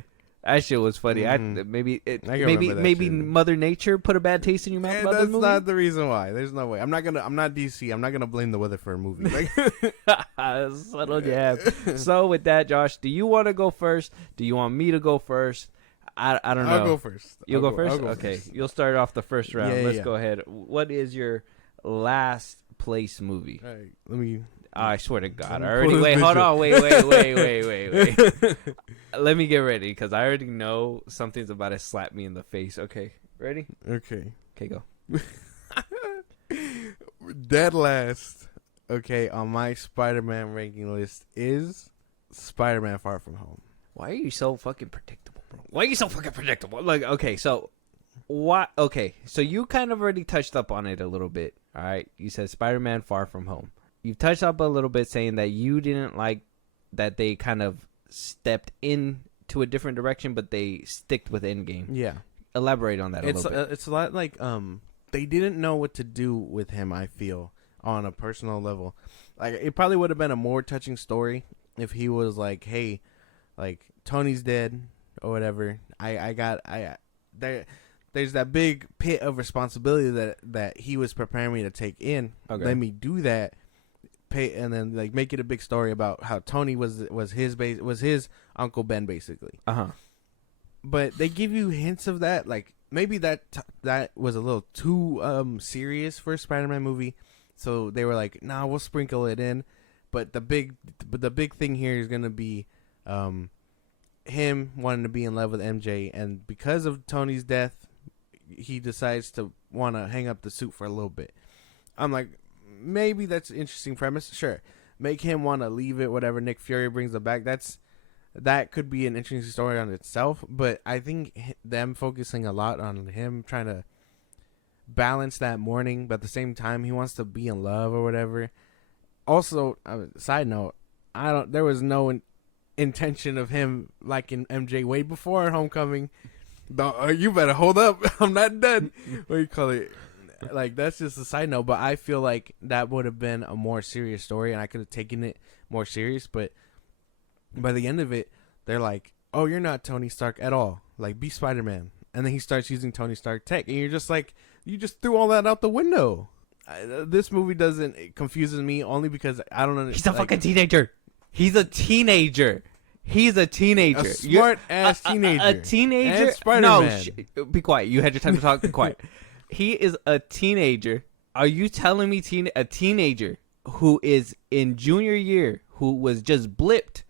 that shit was funny. Maybe Mother Nature put a bad taste in your mouth about this movie. That's not the reason why. There's no way. I'm not DC. I'm not gonna blame the weather for a movie. Subtle jab. So with that, Josh, do you want to go first? Do you want me to go first? I don't know. I'll go first. You'll go first? Okay. First. You'll start off the first round. Let's go ahead. What is your last place movie? All right, let me. I swear to God, I already hold on, wait. Let me get ready, because I already know something's about to slap me in the face. Okay, ready? Okay, go. Dead last. okay, on my Spider-Man ranking list is Spider-Man Far From Home. Why are you so fucking predictable, bro? Why are you so fucking predictable? Like, okay, so what? Okay, so you kind of already touched up on it a little bit. All right, you said Spider-Man Far From Home. You've touched up a little bit, saying that you didn't like that they kind of stepped into a different direction, but they sticked with Endgame. Yeah, Elaborate on that a little bit. It's a lot like they didn't know what to do with him. I feel on a personal level, like it probably would have been a more touching story if he was like, hey, like Tony's dead or whatever. There's that big pit of responsibility that he was preparing me to take in. Okay. Let me do that. And then like make it a big story about how Tony was his Uncle Ben basically. But they give you hints of that. Like maybe that was a little too serious for a Spider-Man movie, so they were like, "Nah, we'll sprinkle it in." But the big thing here is gonna be him wanting to be in love with MJ, and because of Tony's death, he decides to want to hang up the suit for a little bit. I'm like, maybe that's an interesting premise. Sure, make him want to leave it. Whatever. Nick Fury brings it back. That could be an interesting story on itself. But I think them focusing a lot on him trying to balance that mourning, but at the same time he wants to be in love or whatever. Also, side note, there was no intention of him liking MJ way before Homecoming. You better hold up. I'm not done. What do you call it? Like, that's just a side note, but I feel like that would have been a more serious story, and I could have taken it more serious. But by the end of it, they're like, "Oh, you're not Tony Stark at all. Like, be Spider-Man." And then he starts using Tony Stark tech, and you're just like, you just threw all that out the window. This movie confuses me only because I don't understand. He's a fucking teenager. He's a teenager. A smart ass teenager. A teenager. And Spider-Man. No, be quiet. You had your time to talk. Be quiet. He is a teenager. Are you telling me a teenager who is in junior year, who was just blipped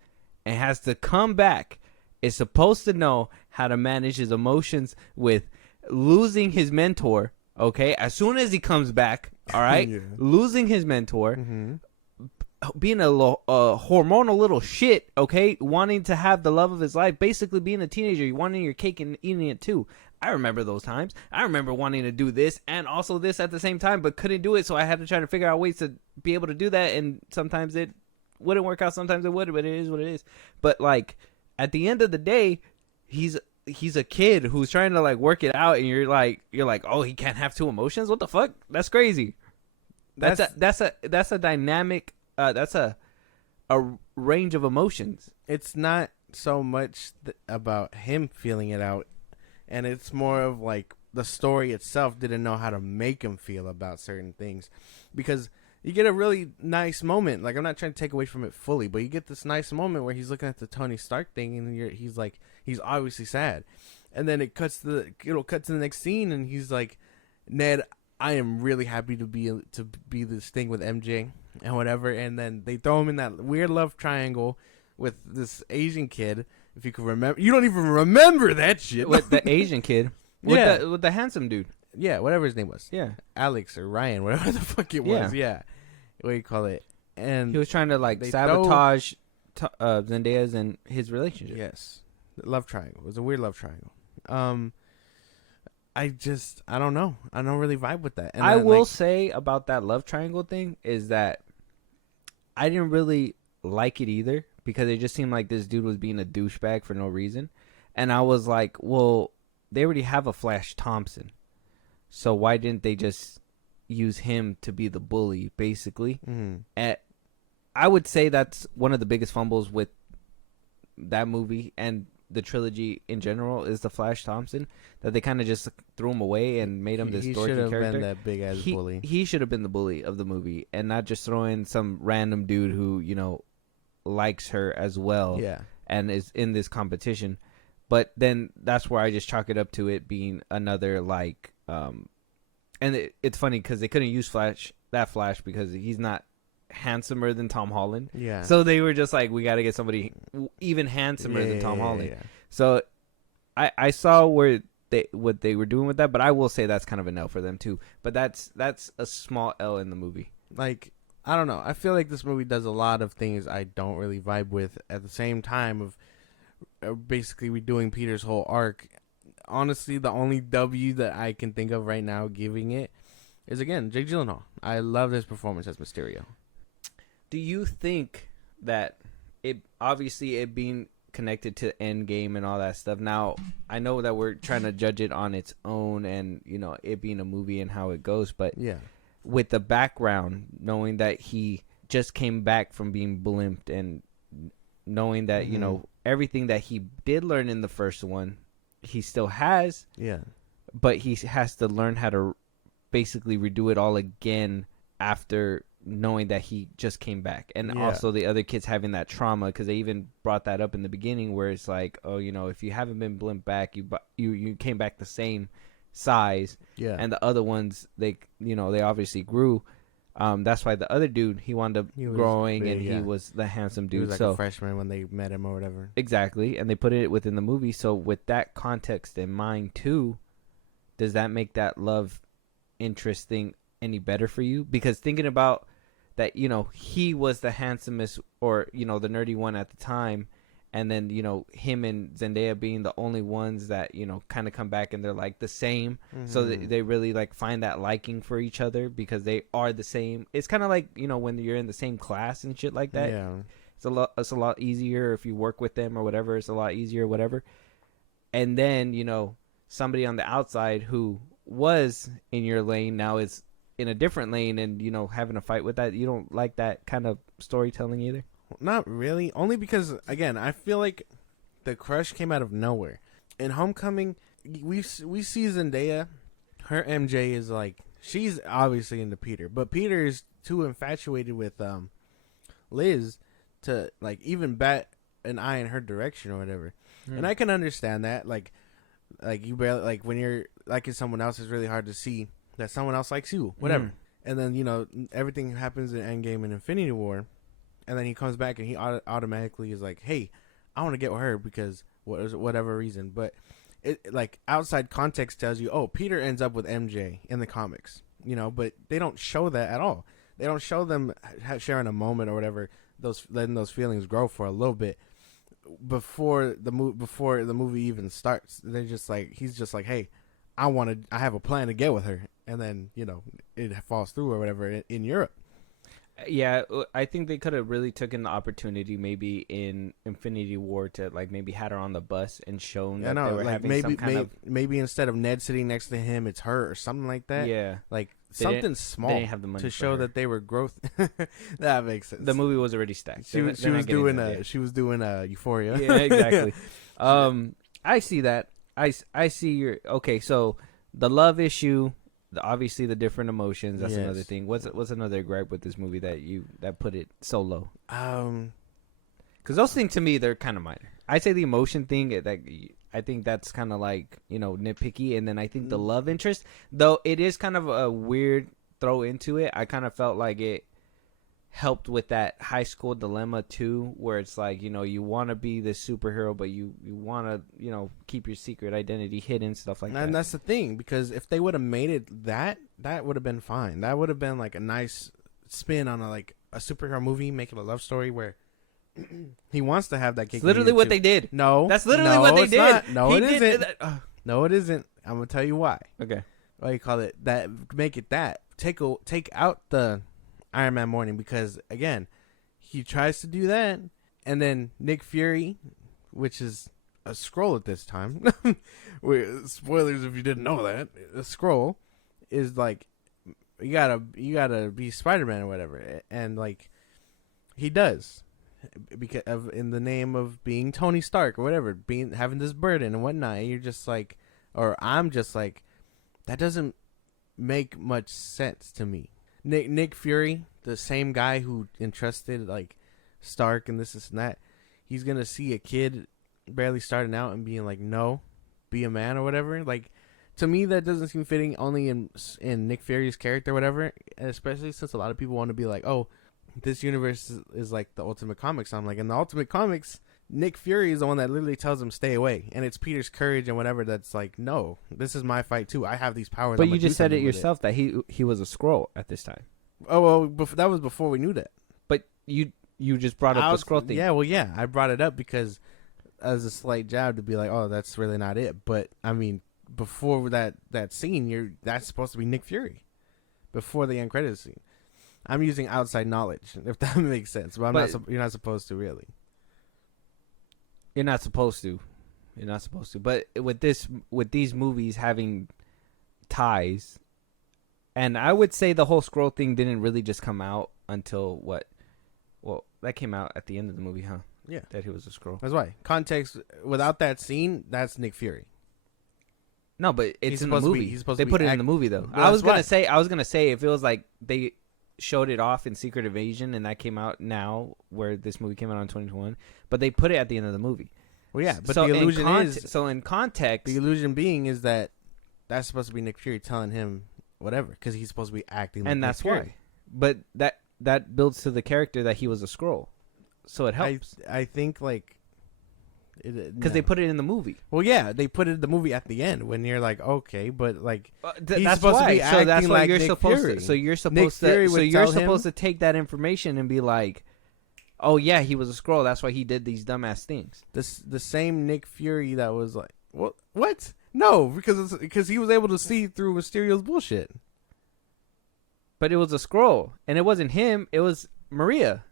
and has to come back, is supposed to know how to manage his emotions with losing his mentor, okay? As soon as he comes back, all right? Yeah. Losing his mentor, being a hormonal little shit, okay? Wanting to have the love of his life, basically being a teenager, you wanting your cake and eating it too. I remember those times. I remember wanting to do this and also this at the same time, but couldn't do it, so I had to try to figure out ways to be able to do that, and sometimes it wouldn't work out, sometimes it would, but it is what it is. But, like, at the end of the day, he's a kid who's trying to, like, work it out, and you're like, oh, he can't have two emotions? What the fuck? That's crazy. That's a dynamic, that's a range of emotions. It's not so much about him feeling it out, and it's more of like the story itself didn't know how to make him feel about certain things, because you get a really nice moment. Like, I'm not trying to take away from it fully, but you get this nice moment where he's looking at the Tony Stark thing, and he's obviously sad, and then it'll cut to the next scene, and he's like, Ned, I am really happy to be this thing with MJ and whatever. And then they throw him in that weird love triangle with this Asian kid. If you can remember, you don't even remember that shit. With the Asian kid, with the handsome dude. Yeah, whatever his name was. Yeah, Alex or Ryan, whatever the fuck it was. Yeah. What do you call it? And he was trying to like sabotage Zendaya's and his relationship. Yes, the love triangle. It was a weird love triangle. I don't know. I don't really vibe with that. And I will say about that love triangle thing is that I didn't really like it either, because it just seemed like this dude was being a douchebag for no reason. And I was like, well, they already have a Flash Thompson, so why didn't they just use him to be the bully, basically? And I would say that's one of the biggest fumbles with that movie and the trilogy in general, is the Flash Thompson, that they kind of just threw him away and made him this dorky character. He should have been that big ass bully. He should have been the bully of the movie, and not just throw in some random dude who, likes her as well, and is in this competition. But then that's where I just chalk it up to it being another like, and it's funny because they couldn't use Flash because he's not handsomer than Tom Holland. Yeah. So they were just like, we got to get somebody even handsomer than Tom Holland. Yeah. So I saw what they were doing with that, but I will say that's kind of an L for them too. But that's a small L in the movie. Like, I don't know. I feel like this movie does a lot of things I don't really vibe with. At the same time of basically redoing Peter's whole arc. Honestly, the only W that I can think of right now giving it is, again, Jake Gyllenhaal. I love his performance as Mysterio. Do you think that it being connected to Endgame and all that stuff? Now, I know that we're trying to judge it on its own and, it being a movie and how it goes, but Yeah. with the background, knowing that he just came back from being blimped and knowing that, everything that he did learn in the first one, he still has. Yeah. But he has to learn how to basically redo it all again after knowing that he just came back. And also the other kids having that trauma, because they even brought that up in the beginning where it's like, oh, if you haven't been blimped back, you came back the same size. Yeah. And the other ones, they obviously grew. That's why the other dude, he wound up growing, and he was the handsome dude. He was like a freshman when they met him or whatever. Exactly, and they put it within the movie. So with that context in mind too, does that make that love interest thing any better for you? Because thinking about that, he was the handsomest or, the nerdy one at the time. And then, him and Zendaya being the only ones that, kind of come back and they're like the same. Mm-hmm. So they really like find that liking for each other because they are the same. It's kind of like, when you're in the same class and shit like that. Yeah. It's a lot easier if you work with them or whatever. It's a lot easier, whatever. And then, somebody on the outside who was in your lane now is in a different lane and, having a fight with that. You don't like that kind of storytelling either? Not really. Only because, again, I feel like the crush came out of nowhere. In Homecoming, we see Zendaya. Her MJ is like, she's obviously into Peter, but Peter is too infatuated with Liz to like even bat an eye in her direction or whatever. And I can understand that. Like you barely, like when you're liking someone else, it's really hard to see that someone else likes you. Whatever. And then everything happens in Endgame and Infinity War. And then he comes back and he automatically is like, hey, I want to get with her because whatever reason. But it like outside context tells you, oh, Peter ends up with MJ in the comics, but they don't show that at all. They don't show them sharing a moment or whatever, letting those feelings grow for a little bit before the movie even starts. They're just like, he's just like, hey, I have a plan to get with her. And then, it falls through or whatever in Europe. Yeah, I think they could have really taken the opportunity maybe in Infinity War to like maybe had her on the bus and shown that they were having some kind of... Maybe instead of Ned sitting next to him, it's her or something like that. Yeah. Like something small to show that they were growth. That makes sense. The movie was already stacked. She was doing Euphoria. Yeah, exactly. I see that. I see your... Okay, so the love issue... Obviously, the different emotions. That's another thing. What's another gripe with this movie that put it so low? Because those things to me they're kind of minor. I say the emotion thing. I think that's kind of like nitpicky, and then I think the love interest, though it is kind of a weird throw into it. I kind of felt like it helped with that high school dilemma too, where it's like you want to be this superhero, but you want to keep your secret identity hidden, stuff like that. And that's the thing, because if they would have made it that would have been fine. That would have been like a nice spin on a superhero movie, make it a love story where he wants to have that kick. It's literally what they did. No, that's literally what they did. Not. No, it isn't. No, it isn't. I'm gonna tell you why. Okay. What do you call it? That make it that. Take out the Iron Man morning, because again, he tries to do that, and then Nick Fury, which is a Skrull at this time. Spoilers if you didn't know that. A Skrull is like, you gotta be Spider-Man or whatever, and like he does, because in the name of being Tony Stark or whatever, having this burden and whatnot. And you're just like, or I'm just like, that doesn't make much sense to me. Nick Fury, the same guy who entrusted like Stark and this and that, he's gonna see a kid barely starting out and being like, no, be a man or whatever. Like, to me, that doesn't seem fitting only in Nick Fury's character or whatever, especially since a lot of people want to be like, oh, this universe is like the Ultimate Comics. I'm like, in the Ultimate Comics, Nick Fury is the one that literally tells him stay away, and it's Peter's courage and whatever that's like, no, this is my fight too. I have these powers. But you just said it yourself that he was a Skrull at this time. Oh well, that was before we knew that. But you just brought up the scroll thing. Yeah, well, yeah, I brought it up because as a slight jab to be like, oh, that's really not it. But I mean, before that scene, that's supposed to be Nick Fury. Before the end credits scene, I'm using outside knowledge, if that makes sense. But you're not supposed to really. You're not supposed to. You're not supposed to. But with these movies having ties, and I would say the whole scroll thing didn't really just come out until what? Well, that came out at the end of the movie, huh? Yeah, that he was a scroll. That's why context. Without that scene, that's Nick Fury. No, but it's in the movie. They put it in the movie though. I was gonna say if it was like they showed it off in Secret Invasion and that came out now, where this movie came out in 2021, but they put it at the end of the movie. Well, yeah, but so the illusion in context, the illusion being is that that's supposed to be Nick Fury telling him whatever because he's supposed to be acting, like and that's Nick Fury. why. But that builds to the character that he was a scroll, so it helps. I think like. Because they put it in the movie. Well, yeah, they put it in the movie at the end when you're like, okay, but like he's that's supposed why. to be acting so that's why like you're Nick supposed Fury. to. So you're supposed Nick to. Fury So would you're tell supposed him, to take that information and be like, oh yeah, he was a scroll. That's why he did these dumbass things. The same Nick Fury that was like, what? No, because he was able to see through Mysterio's bullshit. But it was a scroll, and it wasn't him. It was Maria.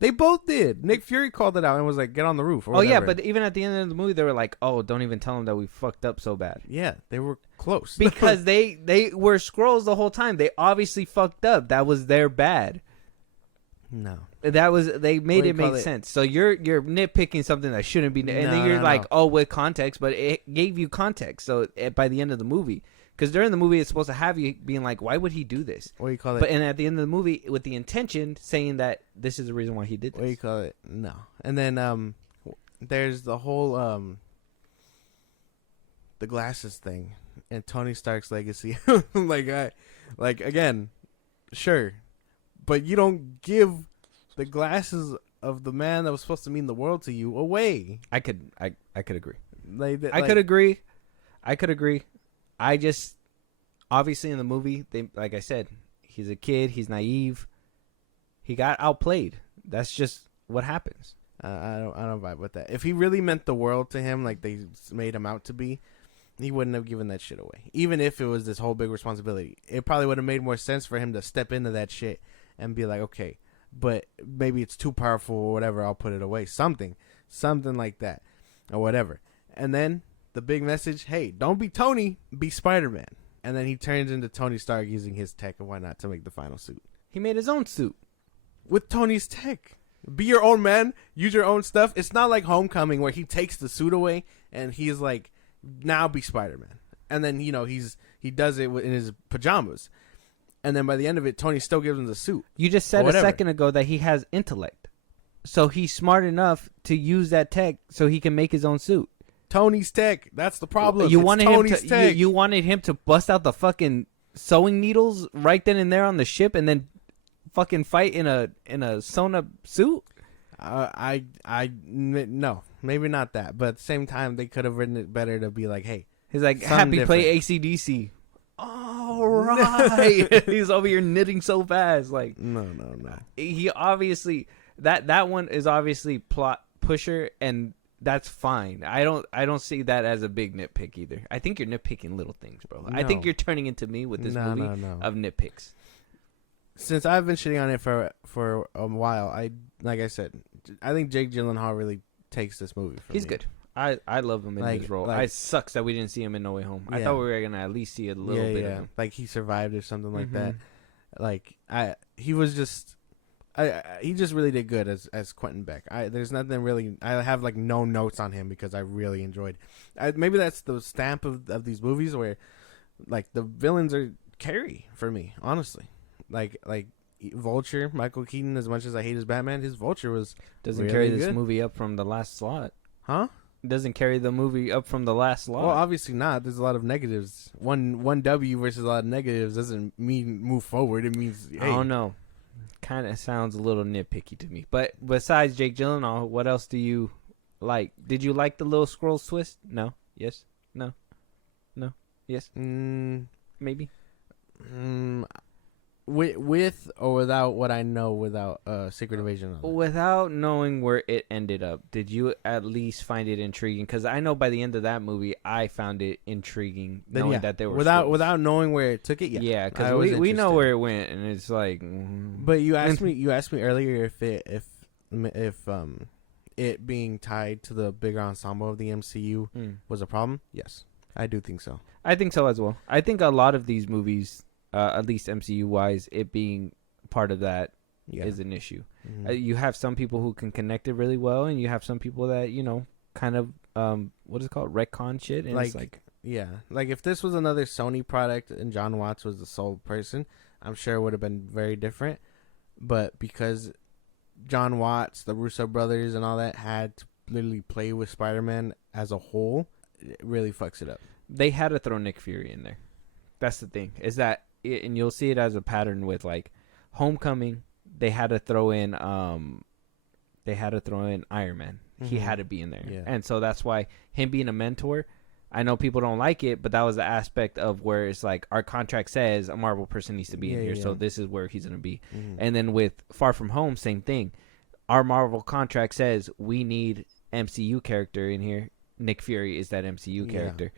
They both did. Nick Fury called it out and was like, "Get on the roof." Or whatever. Yeah, but even at the end of the movie, they were like, "Oh, don't even tell him that we fucked up so bad." Yeah, they were close because they were scrolls the whole time. They obviously fucked up. That was their bad. No, they made it make sense. So you're nitpicking something that shouldn't be, and then you're like, "Oh, with context," but it gave you context. So by the end of the movie. Because during the movie, it's supposed to have you being like, why would he do this? What do you call it? But and at the end of the movie, with the intention saying that this is the reason why he did this. What do you call it? No. And then there's the whole the glasses thing and Tony Stark's legacy. Again, sure, but you don't give the glasses of the man that was supposed to mean the world to you away. I could agree. I could agree. I just, obviously in the movie, like I said, he's a kid, he's naive, he got outplayed. That's just what happens. I don't vibe with that. If he really meant the world to him, like they made him out to be, he wouldn't have given that shit away. Even if it was this whole big responsibility, it probably would have made more sense for him to step into that shit and be like, okay, but maybe it's too powerful or whatever. I'll put it away. Something like that, or whatever. And then. The big message, hey, don't be Tony, be Spider-Man. And then he turns into Tony Stark using his tech and whatnot to make the final suit. He made his own suit. With Tony's tech. Be your own man, use your own stuff. It's not like Homecoming where he takes the suit away and he's like, now be Spider-Man. And then, he does it in his pajamas. And then by the end of it, Tony still gives him the suit. You just said a second ago that he has intellect. So he's smart enough to use that tech so he can make his own suit. Tony's tech. That's the problem. You wanted him to bust out the fucking sewing needles right then and there on the ship, and then fucking fight in a sewn up suit. No, maybe not that. But at the same time, they could have written it better to be like, hey, he's like, happy play AC/DC. All right. He's over here knitting so fast. Like, no. He obviously that one is obviously plot pusher and. That's fine. I don't see that as a big nitpick either. I think you're nitpicking little things, bro. No. I think you're turning into me with this movie of nitpicks. Since I've been shitting on it for a while, like I said, I think Jake Gyllenhaal really takes this movie for me. He's good. I love him in his role. It sucks that we didn't see him in No Way Home. Yeah. I thought we were gonna at least see a little bit of him. Like he survived or something like that. Like he was just. He just really did good as Quentin Beck. There's nothing really. I have like no notes on him because I really enjoyed. Maybe that's the stamp of these movies where, like the villains are carry for me. Honestly, like Vulture, Michael Keaton. As much as I hate his Batman, his Vulture doesn't really carry this good. movie up from the last slot. Huh? Doesn't carry the movie up from the last slot. Well, obviously not. There's a lot of negatives. One W versus a lot of negatives doesn't mean move forward. It means hey. I don't know. Kind of sounds a little nitpicky to me. But besides Jake Gyllenhaal, what else do you like? Did you like the little Skrulls twist? No. Yes. No. No. Yes. Maybe. with or without what I know without Secret Invasion. Without knowing where it ended up, did you at least find it intriguing? Because I know by the end of that movie, I found it intriguing knowing that they were without knowing where it took it. Yeah, because we know where it went, and it's like. But you asked me earlier if it being tied to the bigger ensemble of the MCU was a problem. Yes, I do think so. I think so as well. I think a lot of these movies, at least MCU wise, it being part of that is an issue. Mm-hmm. You have some people who can connect it really well, and you have some people that kind of what is it called, retcon shit. And it's like like if this was another Sony product and John Watts was the sole person, I'm sure it would have been very different. But because John Watts, the Russo brothers, and all that had to literally play with Spider-Man as a whole, it really fucks it up. They had to throw Nick Fury in there. That's the thing. Is that, and you'll see it as a pattern with like Homecoming. They had to throw in Iron Man. Mm-hmm. He had to be in there, and so that's why him being a mentor. I know people don't like it, but that was the aspect of where it's like our contract says a Marvel person needs to be in here, so this is where he's gonna be. Mm-hmm. And then with Far From Home, same thing. Our Marvel contract says we need MCU character in here. Nick Fury is that MCU character.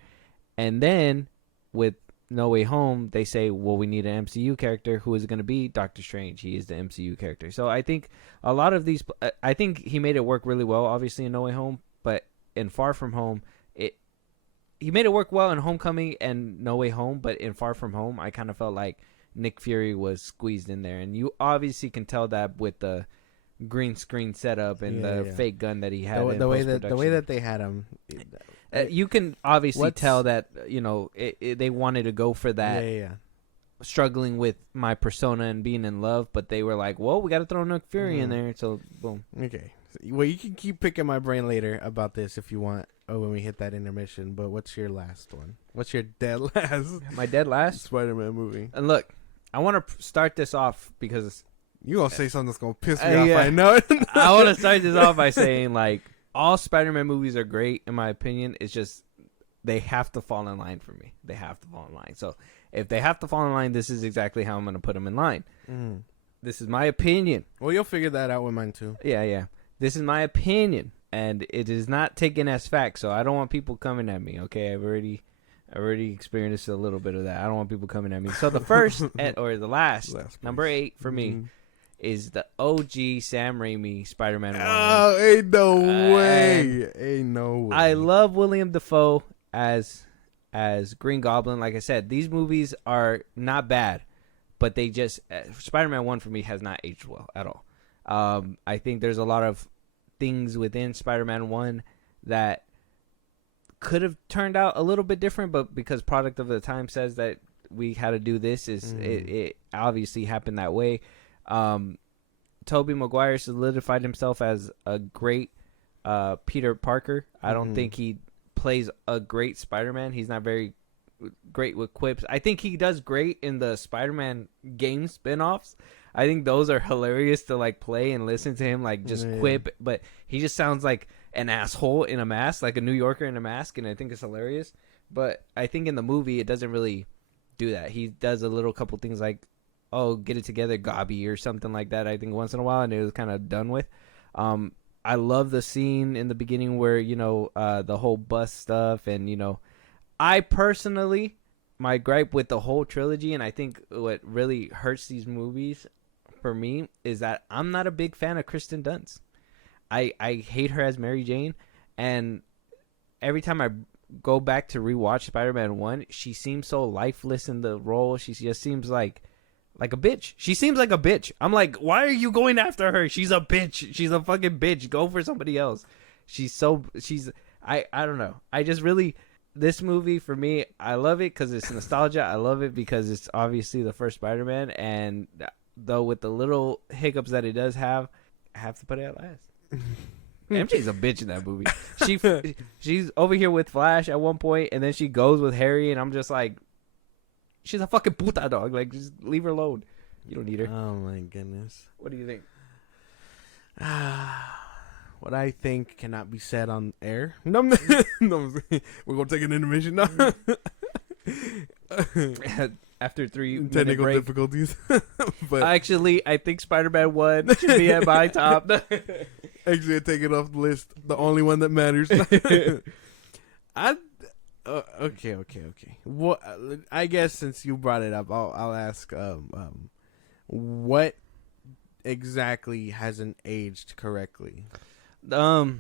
And then with No Way Home, they say, well, we need an MCU character. Who is it going to be? Doctor Strange. He is the MCU character. So I think a lot of these, I think he made it work really well, obviously, in No Way Home. But in Far From Home, he made it work well in Homecoming and No Way Home. But in Far From Home, I kind of felt like Nick Fury was squeezed in there. And you obviously can tell that with the green screen setup and the fake gun that he had. The way that they had him. You can obviously tell that they wanted to go for that. Struggling with my persona and being in love, but they were like, "Well, we got to throw Nick Fury in there." So boom. Okay. Well, you can keep picking my brain later about this if you want. When we hit that intermission. But what's your last one? What's your dead last? My dead last Spider-Man movie. And look, I want to start this off because you gonna say something that's gonna piss me off. I know. I want to start this off by saying like. All Spider-Man movies are great, in my opinion. It's just they have to fall in line for me. They have to fall in line. So if they have to fall in line, this is exactly how I'm going to put them in line. Mm. This is my opinion. Well, you'll figure that out with mine, too. Yeah. This is my opinion, and it is not taken as fact, so I don't want people coming at me, okay? I've already experienced a little bit of that. I don't want people coming at me. So the first, or the last number 8 for me, is the OG Sam Raimi Spider-Man 1. Oh, ain't no way. Ain't no way. I love William Dafoe as Green Goblin. Like I said, these movies are not bad, but they just... Spider-Man 1 for me has not aged well at all. I think there's a lot of things within Spider-Man 1 that could have turned out a little bit different, but because product of the time says that we had to do this, it obviously happened that way. Tobey Maguire solidified himself as a great Peter Parker. I don't think he plays a great Spider-Man. He's not very great with quips. I think he does great in the Spider-Man game spin-offs. I think those are hilarious to like play and listen to him like just quip, but he just sounds like an asshole in a mask, like a New Yorker in a mask, and I think it's hilarious. But I think in the movie it doesn't really do that. He does a little couple things like, oh, get it together, Gobby, or something like that, I think, once in a while, and it was kind of done with. I love the scene in the beginning where, the whole bus stuff, and, I personally, my gripe with the whole trilogy, and I think what really hurts these movies for me, is that I'm not a big fan of Kristen Dunst. I hate her as Mary Jane, and every time I go back to rewatch Spider-Man 1, she seems so lifeless in the role. She just seems like a bitch. She seems like a bitch. I'm like, why are you going after her? She's a bitch. She's a fucking bitch. Go for somebody else. I don't know. I just really, this movie for me, I love it because it's nostalgia. I love it because it's obviously the first Spider-Man. And though with the little hiccups that it does have, I have to put it at last. MJ's a bitch in that movie. She's over here with Flash at one point, and then she goes with Harry, and I'm just like, she's a fucking puta, dog. Like, just leave her alone. You don't need her. Oh, my goodness. What do you think? What I think cannot be said on air. No, we're going to take an intermission now. after 3-minute technical break. difficulties. But Actually, I think Spider-Man 1 should be at my top. actually, I take it off the list. The only one that matters. I okay. What I guess since you brought it up, I'll ask what exactly hasn't aged correctly? The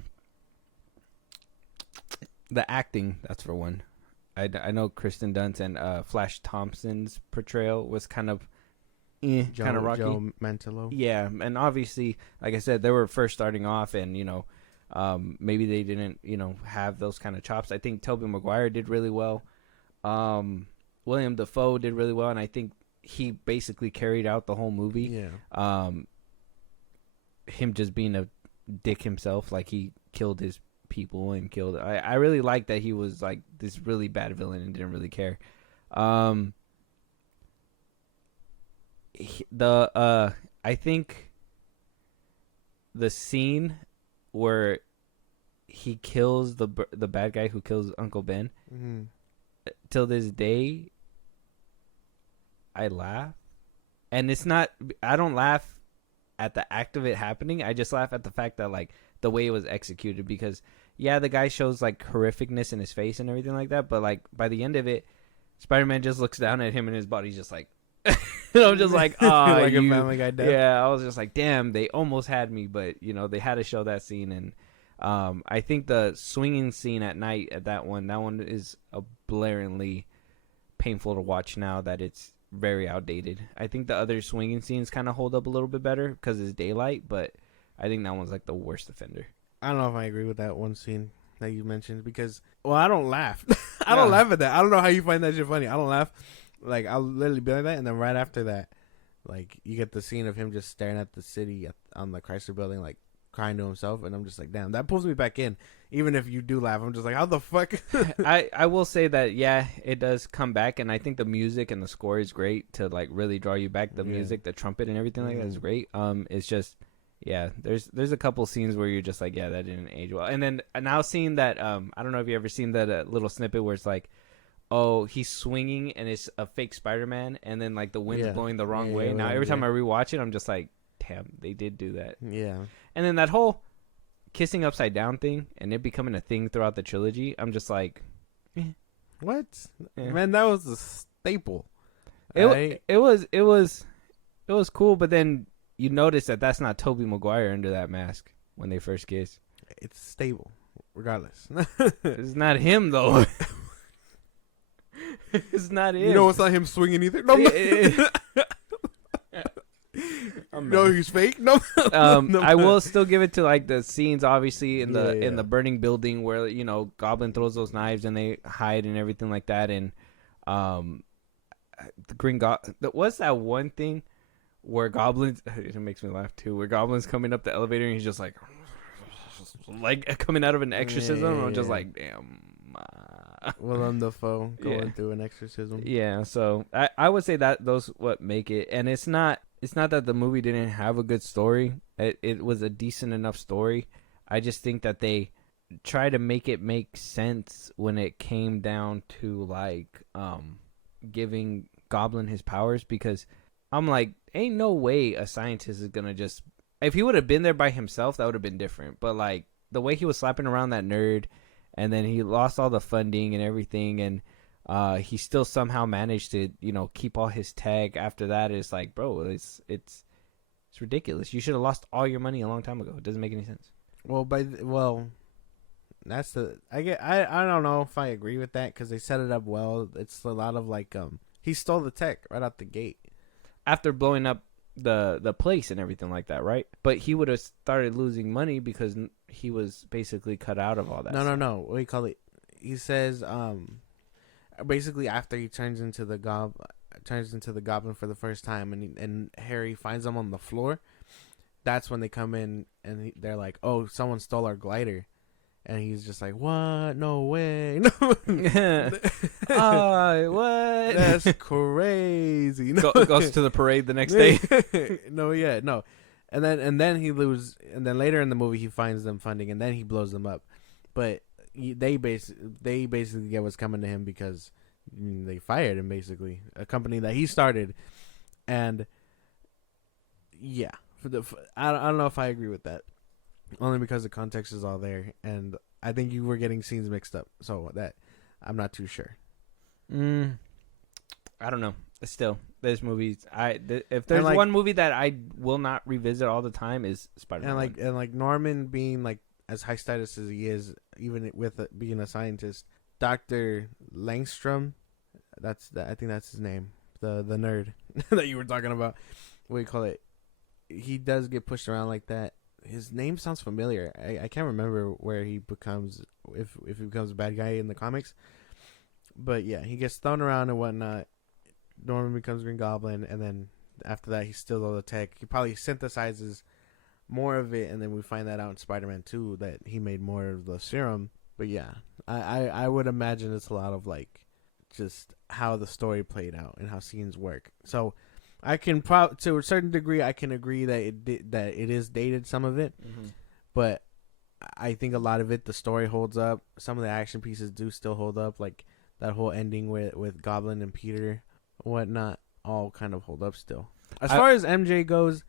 acting, that's for one. I know Kristen Dunst and Flash Thompson's portrayal was kind of rocky. Joe Mantello. Yeah, and obviously, like I said, they were first starting off, and maybe they didn't have those kind of chops. I think Tobey Maguire did really well. William Dafoe did really well, and I think he basically carried out the whole movie. Yeah. Him just being a dick himself, like he killed his people and killed. I really like that he was like this really bad villain and didn't really care. I think the scene where he kills the bad guy who kills Uncle Ben, till this day I laugh, and it's not, I don't laugh at the act of it happening. I just laugh at the fact that like the way it was executed, because yeah, the guy shows like horrificness in his face and everything like that, but like by the end of it, Spider-Man just looks down at him and his body's just like and I'm just like, oh, like a Family Guy death. Yeah, I was just like, damn, they almost had me, but they had to show that scene. And I think the swinging scene at night at that one is a blaringly painful to watch now that it's very outdated. I think the other swinging scenes kind of hold up a little bit better because it's daylight, but I think that one's like the worst offender. I don't know if I agree with that one scene that you mentioned because, well, I don't laugh. I don't laugh at that. I don't know how you find that shit funny. I don't laugh. Like, I'll literally be like that, and then right after that, like, you get the scene of him just staring at the city on the Chrysler Building, like, crying to himself, and I'm just like, damn, that pulls me back in. Even if you do laugh, I'm just like, how the fuck? I will say that, yeah, it does come back, and I think the music and the score is great to, like, really draw you back. The music, the trumpet, and everything like that is great. It's just, yeah, there's a couple scenes where you're just like, yeah, that didn't age well. And then now seeing that, I don't know if you ever seen that little snippet where it's like, oh, he's swinging and it's a fake Spider-Man, and then like the wind's blowing the wrong way. Now every time I rewatch it, I'm just like, damn, they did do that. Yeah. And then that whole kissing upside down thing and it becoming a thing throughout the trilogy, I'm just like, what? Yeah. Man, that was a staple. It was cool, but then you notice that that's not Tobey Maguire under that mask when they first kiss. It's stable, regardless. It's not him though. It's not him. You know, it's not him swinging either. No, no, he's fake. No, no, I will still give it to like the scenes, obviously in the burning building where Goblin throws those knives and they hide and everything like that. And the Green Goblin. What's that one thing where Goblins? It makes me laugh too. Where Goblin's coming up the elevator and he's just like coming out of an exorcism. Yeah. I'm just like, damn. Willem Dafoe going through an exorcism. Yeah, so I would say that those what make it, and it's not that the movie didn't have a good story. It was a decent enough story. I just think that they try to make it make sense when it came down to like giving Goblin his powers, because I'm like, ain't no way a scientist is gonna just, if he would have been there by himself, that would have been different. But like the way he was slapping around that nerd. And then he lost all the funding and everything, and he still somehow managed to, keep all his tech. After that, it's like, bro, it's ridiculous. You should have lost all your money a long time ago. It doesn't make any sense. Well, that's I don't know if I agree with that because they set it up well. It's a lot of like he stole the tech right out the gate after blowing up the place and everything like that, right? But he would have started losing money because he was basically cut out of all that. No. What do you call it? He says basically after he turns into the goblin for the first time, and Harry finds him on the floor. That's when they come in and they're like, "Oh, someone stole our glider." And he's just like, what? No way. No. What? That's crazy. No. Goes to the parade the next day. No. And then he loses. And then later in the movie, he finds them funding, and then he blows them up. But they basically get what's coming to him because they fired him basically, a company that he started, and yeah, I don't know if I agree with that, only because the context is all there, and I think you were getting scenes mixed up, so that I'm not too sure. I don't know. Still, there's movies. If there's like, one movie that I will not revisit all the time is Spider-Man. And like Norman being like as high status as he is, even with being a scientist, Dr. Langstrom, I think that's his name, the nerd that you were talking about. What do you call it? He does get pushed around like that. His name sounds familiar. I can't remember where he becomes, if he becomes a bad guy in the comics. But yeah, he gets thrown around and whatnot. Norman becomes Green Goblin, and then after that, he steals all the tech. He probably synthesizes more of it, and then we find that out in Spider-Man 2 that he made more of the serum. But yeah, I would imagine it's a lot of like just how the story played out and how scenes work. So I can to a certain degree I can agree that it is dated, some of it, but I think a lot of it, the story holds up. Some of the action pieces do still hold up, like that whole ending with Goblin and Peter, whatnot, all kind of hold up still. As far as MJ goes,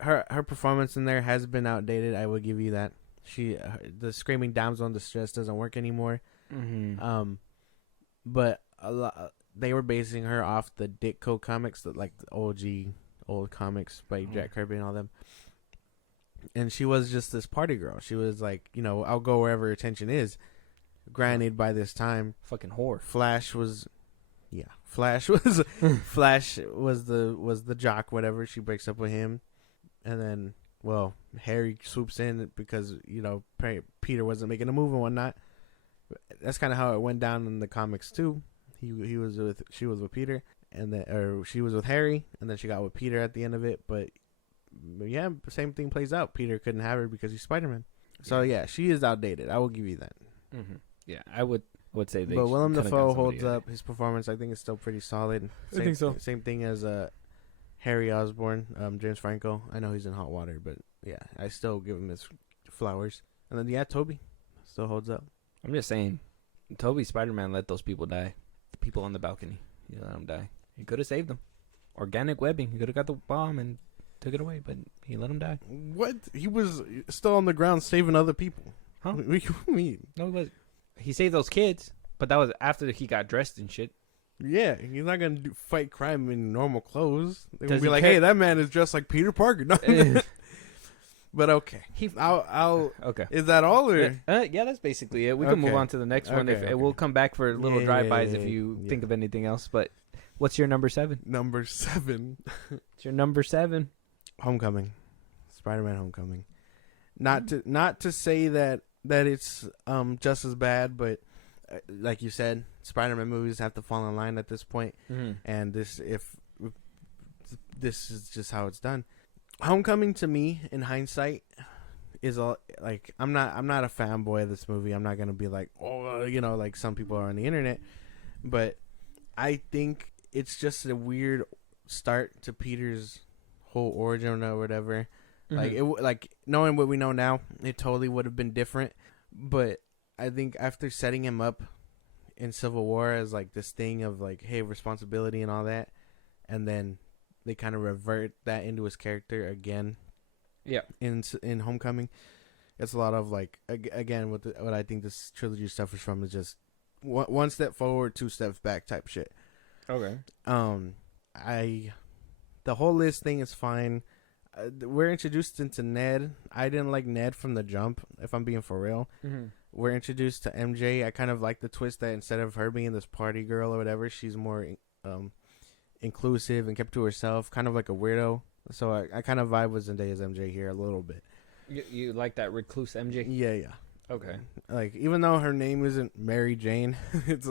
her performance in there has been outdated. I would give you that. The screaming damsel in distress doesn't work anymore. But they were basing her off the Ditko comics, like the old comics by Jack Kirby and all them. And she was just this party girl. She was like, I'll go wherever attention is. Granted, by this time, fucking whore. Flash was the jock, whatever. She breaks up with him, and then Harry swoops in because Peter wasn't making a move and whatnot. That's kind of how it went down in the comics too. She was with Peter, or she was with Harry, and then she got with Peter at the end of it. But yeah, the same thing plays out. Peter couldn't have her because he's Spider-Man. So yeah, she is outdated. I will give you that. Yeah, I would say that. But Willem Dafoe holds up. His performance, I think, is still pretty solid. I think so. Same thing as Harry Osborn, James Franco. I know he's in hot water, but yeah, I still give him his flowers. And then Toby still holds up. I'm just saying, Toby Spider-Man let those people die. The people on the balcony, he let them die. He could have saved them. Organic webbing. He could have got the bomb and took it away, but he let them die. What? He was still on the ground saving other people. Huh? What do you mean? No, he wasn't. He saved those kids, but that was after he got dressed and shit. Yeah, he's not gonna fight crime in normal clothes. They're gonna Does be he like, care? "Hey, that man is dressed like Peter Parker." No. But okay, I'll. Okay. Is that all, or? Yeah, that's basically it. We can move Okay. on to the next one. Okay, okay. We'll come back for little Yeah, drive-bys yeah, if you yeah. think of anything else. But what's your number 7? Number 7, It's your number 7. Homecoming, Spider-Man: Homecoming. Not to say that it's just as bad, but like you said, Spider-Man movies have to fall in line at this point, and this is just how it's done. Homecoming, to me, in hindsight, is all like I'm not a fanboy of this movie. I'm not gonna be like, like some people are on the internet, but I think it's just a weird start to Peter's whole origin or whatever. Like knowing what we know now, it totally would have been different. But I think after setting him up in Civil War as like this thing of like, hey, responsibility and all that, and then they kind of revert that into his character again. Yeah. In Homecoming, it's a lot of like again what I think this trilogy suffers from is just one step forward, 2 steps back type shit. Okay. The whole list thing is fine. We're introduced into Ned. I didn't like Ned from the jump, if I'm being for real. We're introduced to MJ. I kind of like the twist that instead of her being this party girl or whatever, she's more inclusive and kept to herself, kind of like a weirdo. So I kind of vibe with Zendaya's MJ here a little bit. You like that recluse MJ? Yeah. Okay. Like, even though her name isn't Mary Jane, it's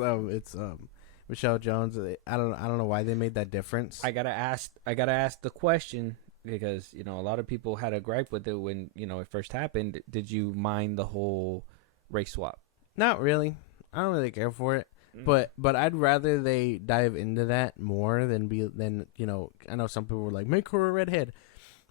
Michelle Jones. I don't know why they made that difference. I gotta ask the question because a lot of people had a gripe with it when it first happened. Did you mind the whole race swap? Not really. I don't really care for it. But I'd rather they dive into that more than I know some people were like, make her a redhead.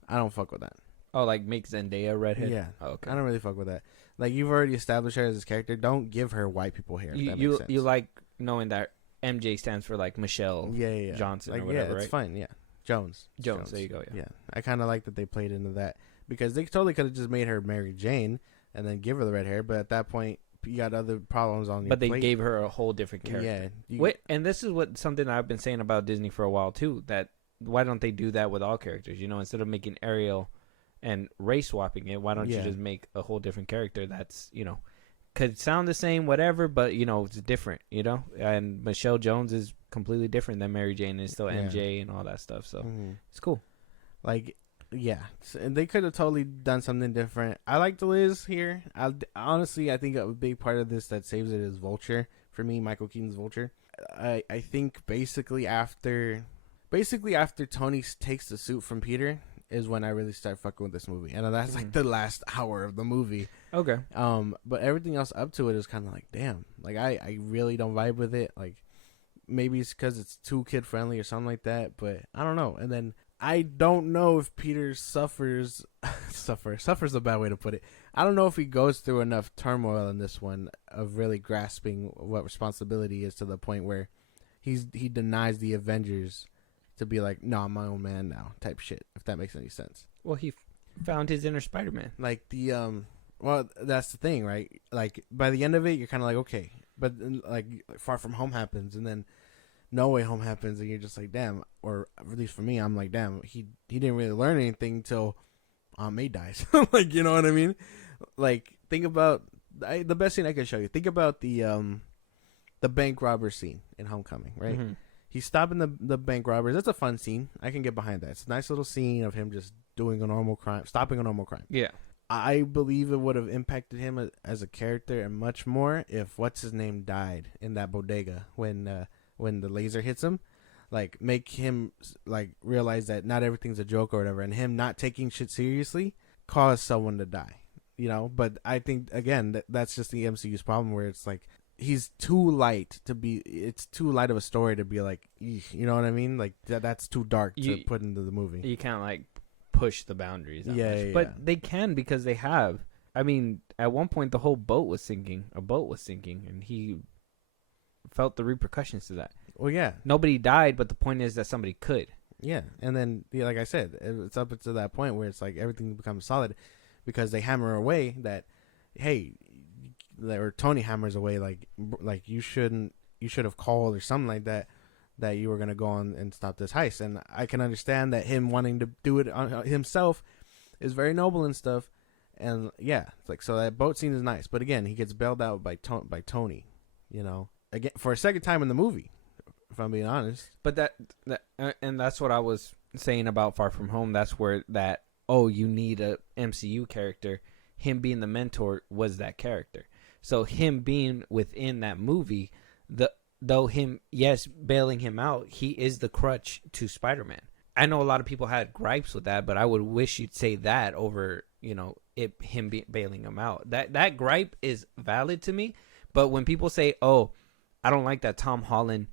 I don't fuck with that. Oh, like make Zendaya redhead? Yeah. Oh, okay. I don't really fuck with that. Like, you've already established her as this character. Don't give her white people hair. If that makes sense. You like knowing that MJ stands for like Michelle Johnson like, or whatever, it's right? fine. Yeah, Jones. Jones. There you go. Yeah. I kind of like that they played into that because they totally could have just made her Mary Jane and then give her the red hair, but at that point you got other problems on your But they plate. gave her a whole different character. Yeah. Wait, and this is something I've been saying about Disney for a while too. That why don't they do that with all characters? You know, instead of making Ariel and race swapping it, why don't you just make a whole different character that's, you know, could sound the same, whatever, but you know, it's different. You know, and Michelle Jones is completely different than Mary Jane. It's still MJ and all that stuff. So it's cool. Like, yeah, and they could have totally done something different. I like the Liz here. Honestly, I think a big part of this that saves it is Vulture for me. Michael Keaton's Vulture. I think basically after Tony takes the suit from Peter is when I really start fucking with this movie, and that's like the last hour of the movie. Okay. But everything else up to it is kind of like, damn, like I really don't vibe with it. Like maybe it's because it's too kid friendly or something like that, but I don't know. And then I don't know if Peter suffers a bad way to put it. I don't know if he goes through enough turmoil in this one of really grasping what responsibility is to the point where he denies the Avengers to be like, no, I'm my own man now type shit, if that makes any sense. Well, he found his inner Spider-Man. Like well, that's the thing, right? Like by the end of it, you're kind of like, okay, but like Far From Home happens, and then No Way Home happens, and you're just like, damn. Or at least for me, I'm like, damn, he didn't really learn anything until Aunt May dies. Like, you know what I mean? Like, think about the best scene I can show you. Think about the bank robber scene in Homecoming, right? Mm-hmm. He's stopping the bank robbers. That's a fun scene. I can get behind that. It's a nice little scene of him just doing a normal crime, stopping a normal crime. Yeah. I believe it would have impacted him as a character and much more if what's his name died in that bodega when the laser hits him. Like, make him like realize that not everything's a joke or whatever, and him not taking shit seriously caused someone to die. You know, but I think again that's just the MCU's problem, where it's like he's too light to be. It's too light of a story to be like, you know what I mean? Like that's too dark to put into the movie. You can't like push the boundaries that much. But they can, because they have. I mean, at one point the whole boat was sinking. A boat was sinking, and he felt the repercussions to that. Well, yeah. Nobody died, but the point is that somebody could. Yeah, and then like I said, it's up to that point where it's like everything becomes solid because they hammer away that, hey, or Tony hammers away like you should have called or something like that you were gonna go on and stop this heist. And I can understand that him wanting to do it on himself is very noble and stuff. And yeah, it's like, so that boat scene is nice, but again, he gets bailed out by Tony, you know, again for a second time in the movie, if I'm being honest. But that and that's what I was saying about Far From Home. That's where that, oh, you need a MCU character. Him being the mentor was that character. So him being within that movie, though him, yes, bailing him out, he is the crutch to Spider-Man. I know a lot of people had gripes with that, but I would wish you'd say that over, you know, him bailing him out. That gripe is valid to me. But when people say, oh, I don't like that Tom Holland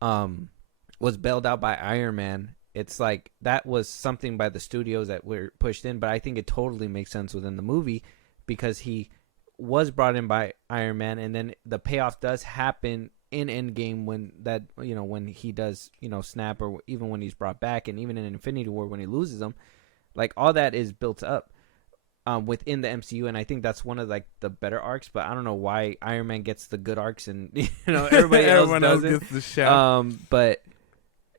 was bailed out by Iron Man, it's like that was something by the studios that were pushed in. But I think it totally makes sense within the movie because he was brought in by Iron Man, and then the payoff does happen in Endgame when that, you know, when he does, you know, snap, or even when he's brought back, and even in Infinity War when he loses them, like all that is built up within the MCU. And I think that's one of like the better arcs. But I don't know why Iron Man gets the good arcs and, you know, everybody Everyone else doesn't. gets the shout. But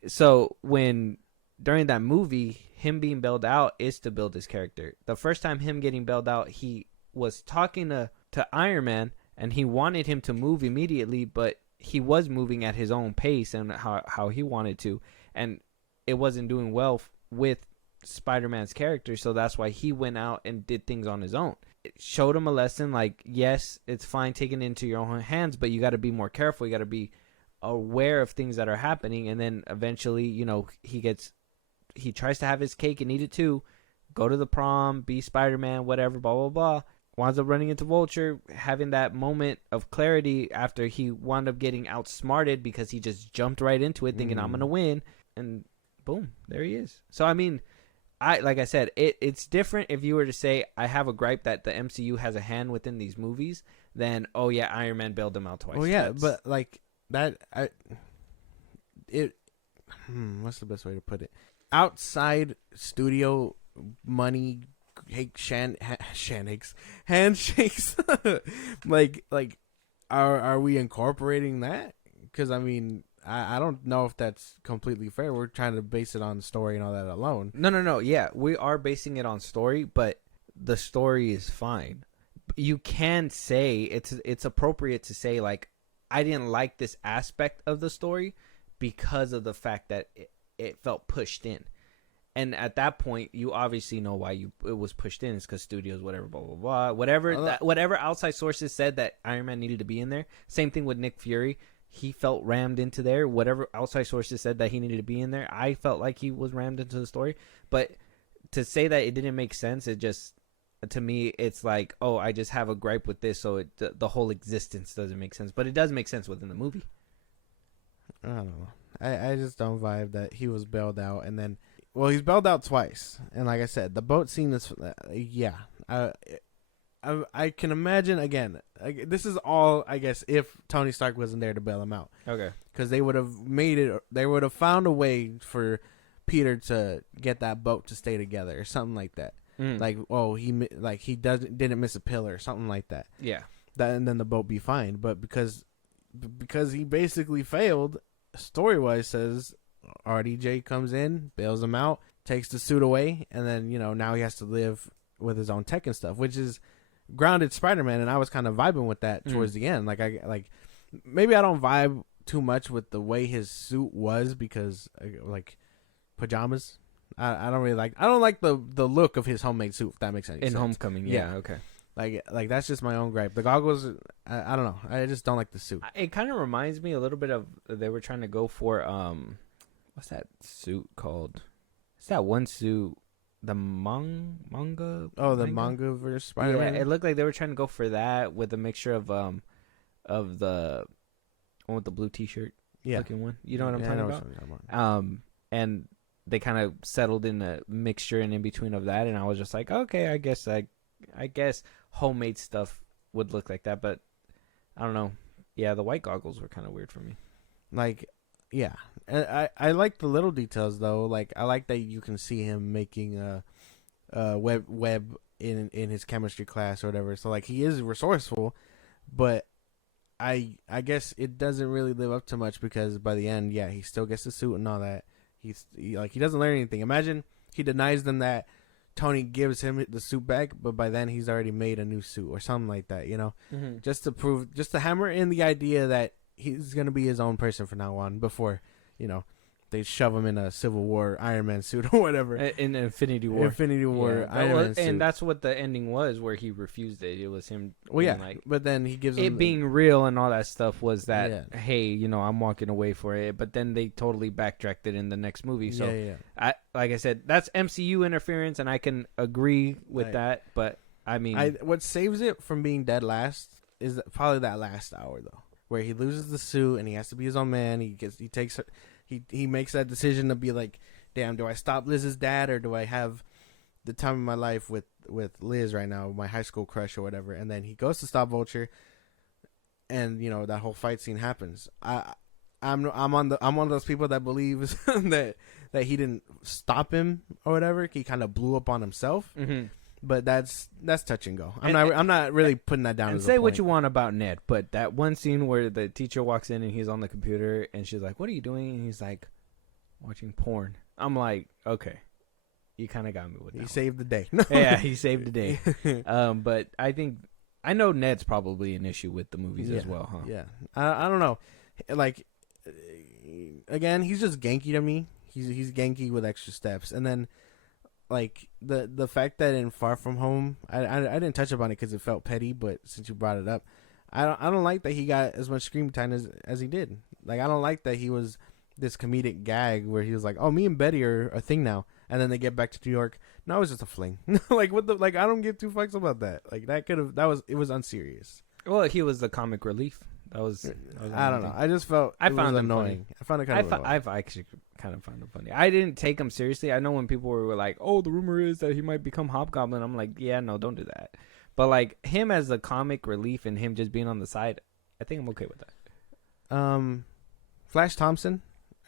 so when during that movie, him being bailed out is to build his character. The first time him getting bailed out, he was talking to Iron Man, and he wanted him to move immediately, but he was moving at his own pace and how he wanted to, and it wasn't doing well with Spider-Man's character, so that's why he went out and did things on his own. It showed him a lesson, like, yes, it's fine taking it into your own hands, but you got to be more careful, you got to be aware of things that are happening. And then eventually, you know, he tries to have his cake and eat it too, go to the prom, be Spider-Man, whatever, blah, blah, blah. Winds up running into Vulture, having that moment of clarity after he wound up getting outsmarted because he just jumped right into it thinking, I'm going to win. And boom, there he is. So, I mean, like I said, it's different if you were to say, I have a gripe that the MCU has a hand within these movies, than, oh, yeah, Iron Man bailed him out twice. Well, yeah, but like that, what's the best way to put it? Outside studio money, handshakes. like, are we incorporating that? Because I mean, I don't know if that's completely fair. We're trying to base it on story and all that alone. No. Yeah, we are basing it on story, but the story is fine. You can say it's appropriate to say like, I didn't like this aspect of the story because of the fact that it felt pushed in. And at that point, you obviously know why it was pushed in. It's because studios, whatever, blah, blah, blah. Whatever outside sources said that Iron Man needed to be in there. Same thing with Nick Fury. He felt rammed into there. Whatever outside sources said that he needed to be in there, I felt like he was rammed into the story. But to say that it didn't make sense, it just, to me, it's like, oh, I just have a gripe with this, so the whole existence doesn't make sense. But it does make sense within the movie. I don't know. I just don't vibe that he was bailed out and then... Well, he's bailed out twice, and like I said, the boat scene is, I can imagine again. This is all, I guess, if Tony Stark wasn't there to bail him out. Okay. Because they would have made it. They would have found a way for Peter to get that boat to stay together, or something like that. Like, oh, he didn't miss a pillar, or something like that. Yeah. And then the boat be fine. But because he basically failed, story wise, says. RDJ comes in, bails him out, takes the suit away, and then, now he has to live with his own tech and stuff, which is grounded Spider-Man, and I was kind of vibing with that towards the end. Maybe I don't vibe too much with the way his suit was because, pajamas. I don't really like. I don't like the look of his homemade suit. If that makes any sense. In Homecoming, yeah, okay. Like that's just my own gripe. The goggles, I don't know. I just don't like the suit. It kind of reminds me a little bit of they were trying to go for what's that suit called? It's that one suit, the manga. Oh, the manga versus Spider-Man. Yeah, it looked like they were trying to go for that with a mixture of the one with the blue T-shirt looking one. You know what I'm talking about? And they kind of settled in a mixture and in between of that, and I was just like, okay, I guess homemade stuff would look like that, but I don't know. Yeah, the white goggles were kind of weird for me. Yeah, I like the little details though. Like I like that you can see him making a web in his chemistry class or whatever. So like he is resourceful, but I guess it doesn't really live up to much because by the end, he still gets the suit and all that. He doesn't learn anything. Imagine he denies them that Tony gives him the suit back, but by then he's already made a new suit or something like that. Mm-hmm. Just to hammer in the idea that he's going to be his own person from now on before, they shove him in a Civil War Iron Man suit or whatever. In Infinity War. Iron Man suit. And that's what the ending was where he refused it. It was him. But then he gives it being real and all that stuff was that, hey, I'm walking away for it. But then they totally backtracked it in the next movie. So, like I said, that's MCU interference, and I can agree with that. But, I mean. What saves it from being dead last is probably that last hour, though. Where he loses the suit and he has to be his own man. He makes that decision to be like, damn, do I stop Liz's dad or do I have the time of my life with Liz right now, my high school crush or whatever? And then he goes to stop Vulture, and that whole fight scene happens. I'm one of those people that believes that he didn't stop him or whatever. He kind of blew up on himself. Mm-hmm. But that's touch and go. I'm not really putting that down. And say what you want about Ned, but that one scene where the teacher walks in and he's on the computer and she's like, "What are you doing?" And he's like, "Watching porn." I'm like, okay, you kind of got me with that. He saved the day. Yeah, he saved the day. But I know Ned's probably an issue with the movies as well, huh? Yeah, I don't know. Like, again, he's just Genki to me. He's Genki with extra steps, and then. Like the fact that in Far From Home, I didn't touch upon it because it felt petty, but since you brought it up, I don't like that he got as much screen time as he did. Like I don't like that he was this comedic gag where he was like, "Oh, me and Betty are a thing now," and then they get back to New York. No, it was just a fling. Like what the like I don't give two fucks about that. Like it was unserious. Well, he was the comic relief. That was I don't know. I just felt I found it annoying. Funny. I found it kind of annoying. I've actually kind of found it funny. I didn't take him seriously. I know when people were like, "Oh, the rumor is that he might become Hobgoblin." I'm like, "Yeah, no, don't do that." But like him as a comic relief and him just being on the side, I think I'm okay with that. Flash Thompson,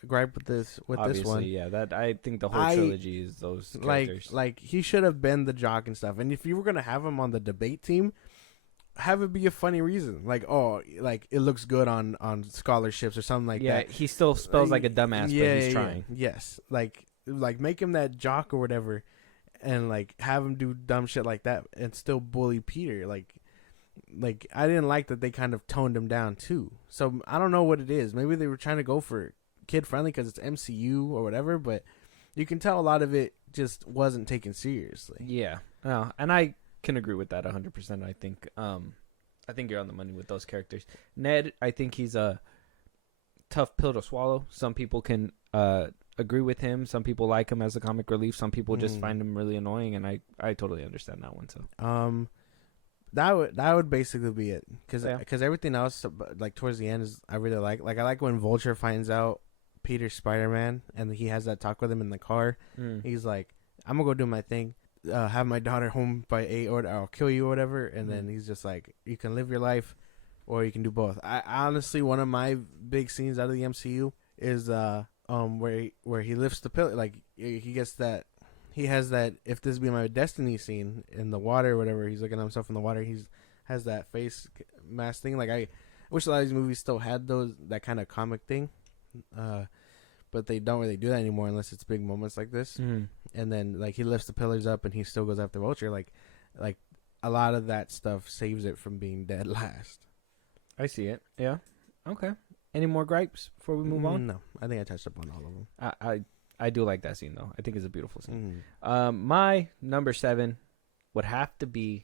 gripe with this Obviously, this one. yeah. That I think the whole trilogy is those characters. Like he should have been the jock and stuff. And if you were gonna have him on the debate team, have it be a funny reason, like it looks good on scholarships or something like that. Yeah, he still spells like a dumbass, but he's trying. Yes, like make him that jock or whatever, and like have him do dumb shit like that and still bully Peter. Like I didn't like that they kind of toned him down too. So I don't know what it is. Maybe they were trying to go for kid friendly because it's MCU or whatever, but you can tell a lot of it just wasn't taken seriously. Yeah, and I can agree with that 100%. I think you're on the money with those characters. Ned, I think he's a tough pill to swallow. Some people can agree with him. Some people like him as a comic relief. Some people just find him really annoying, and I totally understand that one. So that would basically be it, because everything else, like towards the end, is I really like I like when Vulture finds out Peter's Spider-Man and he has that talk with him in the car. He's like, I'm gonna go do my thing, have my daughter home by 8 or I'll kill you or whatever. And then he's just like, you can live your life or you can do both. I honestly, one of my big scenes out of the MCU is where he lifts the pillar, like he gets that, he has that if this be my destiny scene in the water or whatever. He's looking at himself in the water. He's has that face mask thing. Like I wish a lot of these movies still had that kind of comic thing. But they don't really do that anymore unless it's big moments like this. And then like he lifts the pillars up and he still goes after Vulture. Like a lot of that stuff saves it from being dead last. I see it. Yeah. Okay. Any more gripes before we move on? No, I think I touched up on all of them. I do like that scene though. I think it's a beautiful scene. My number 7 would have to be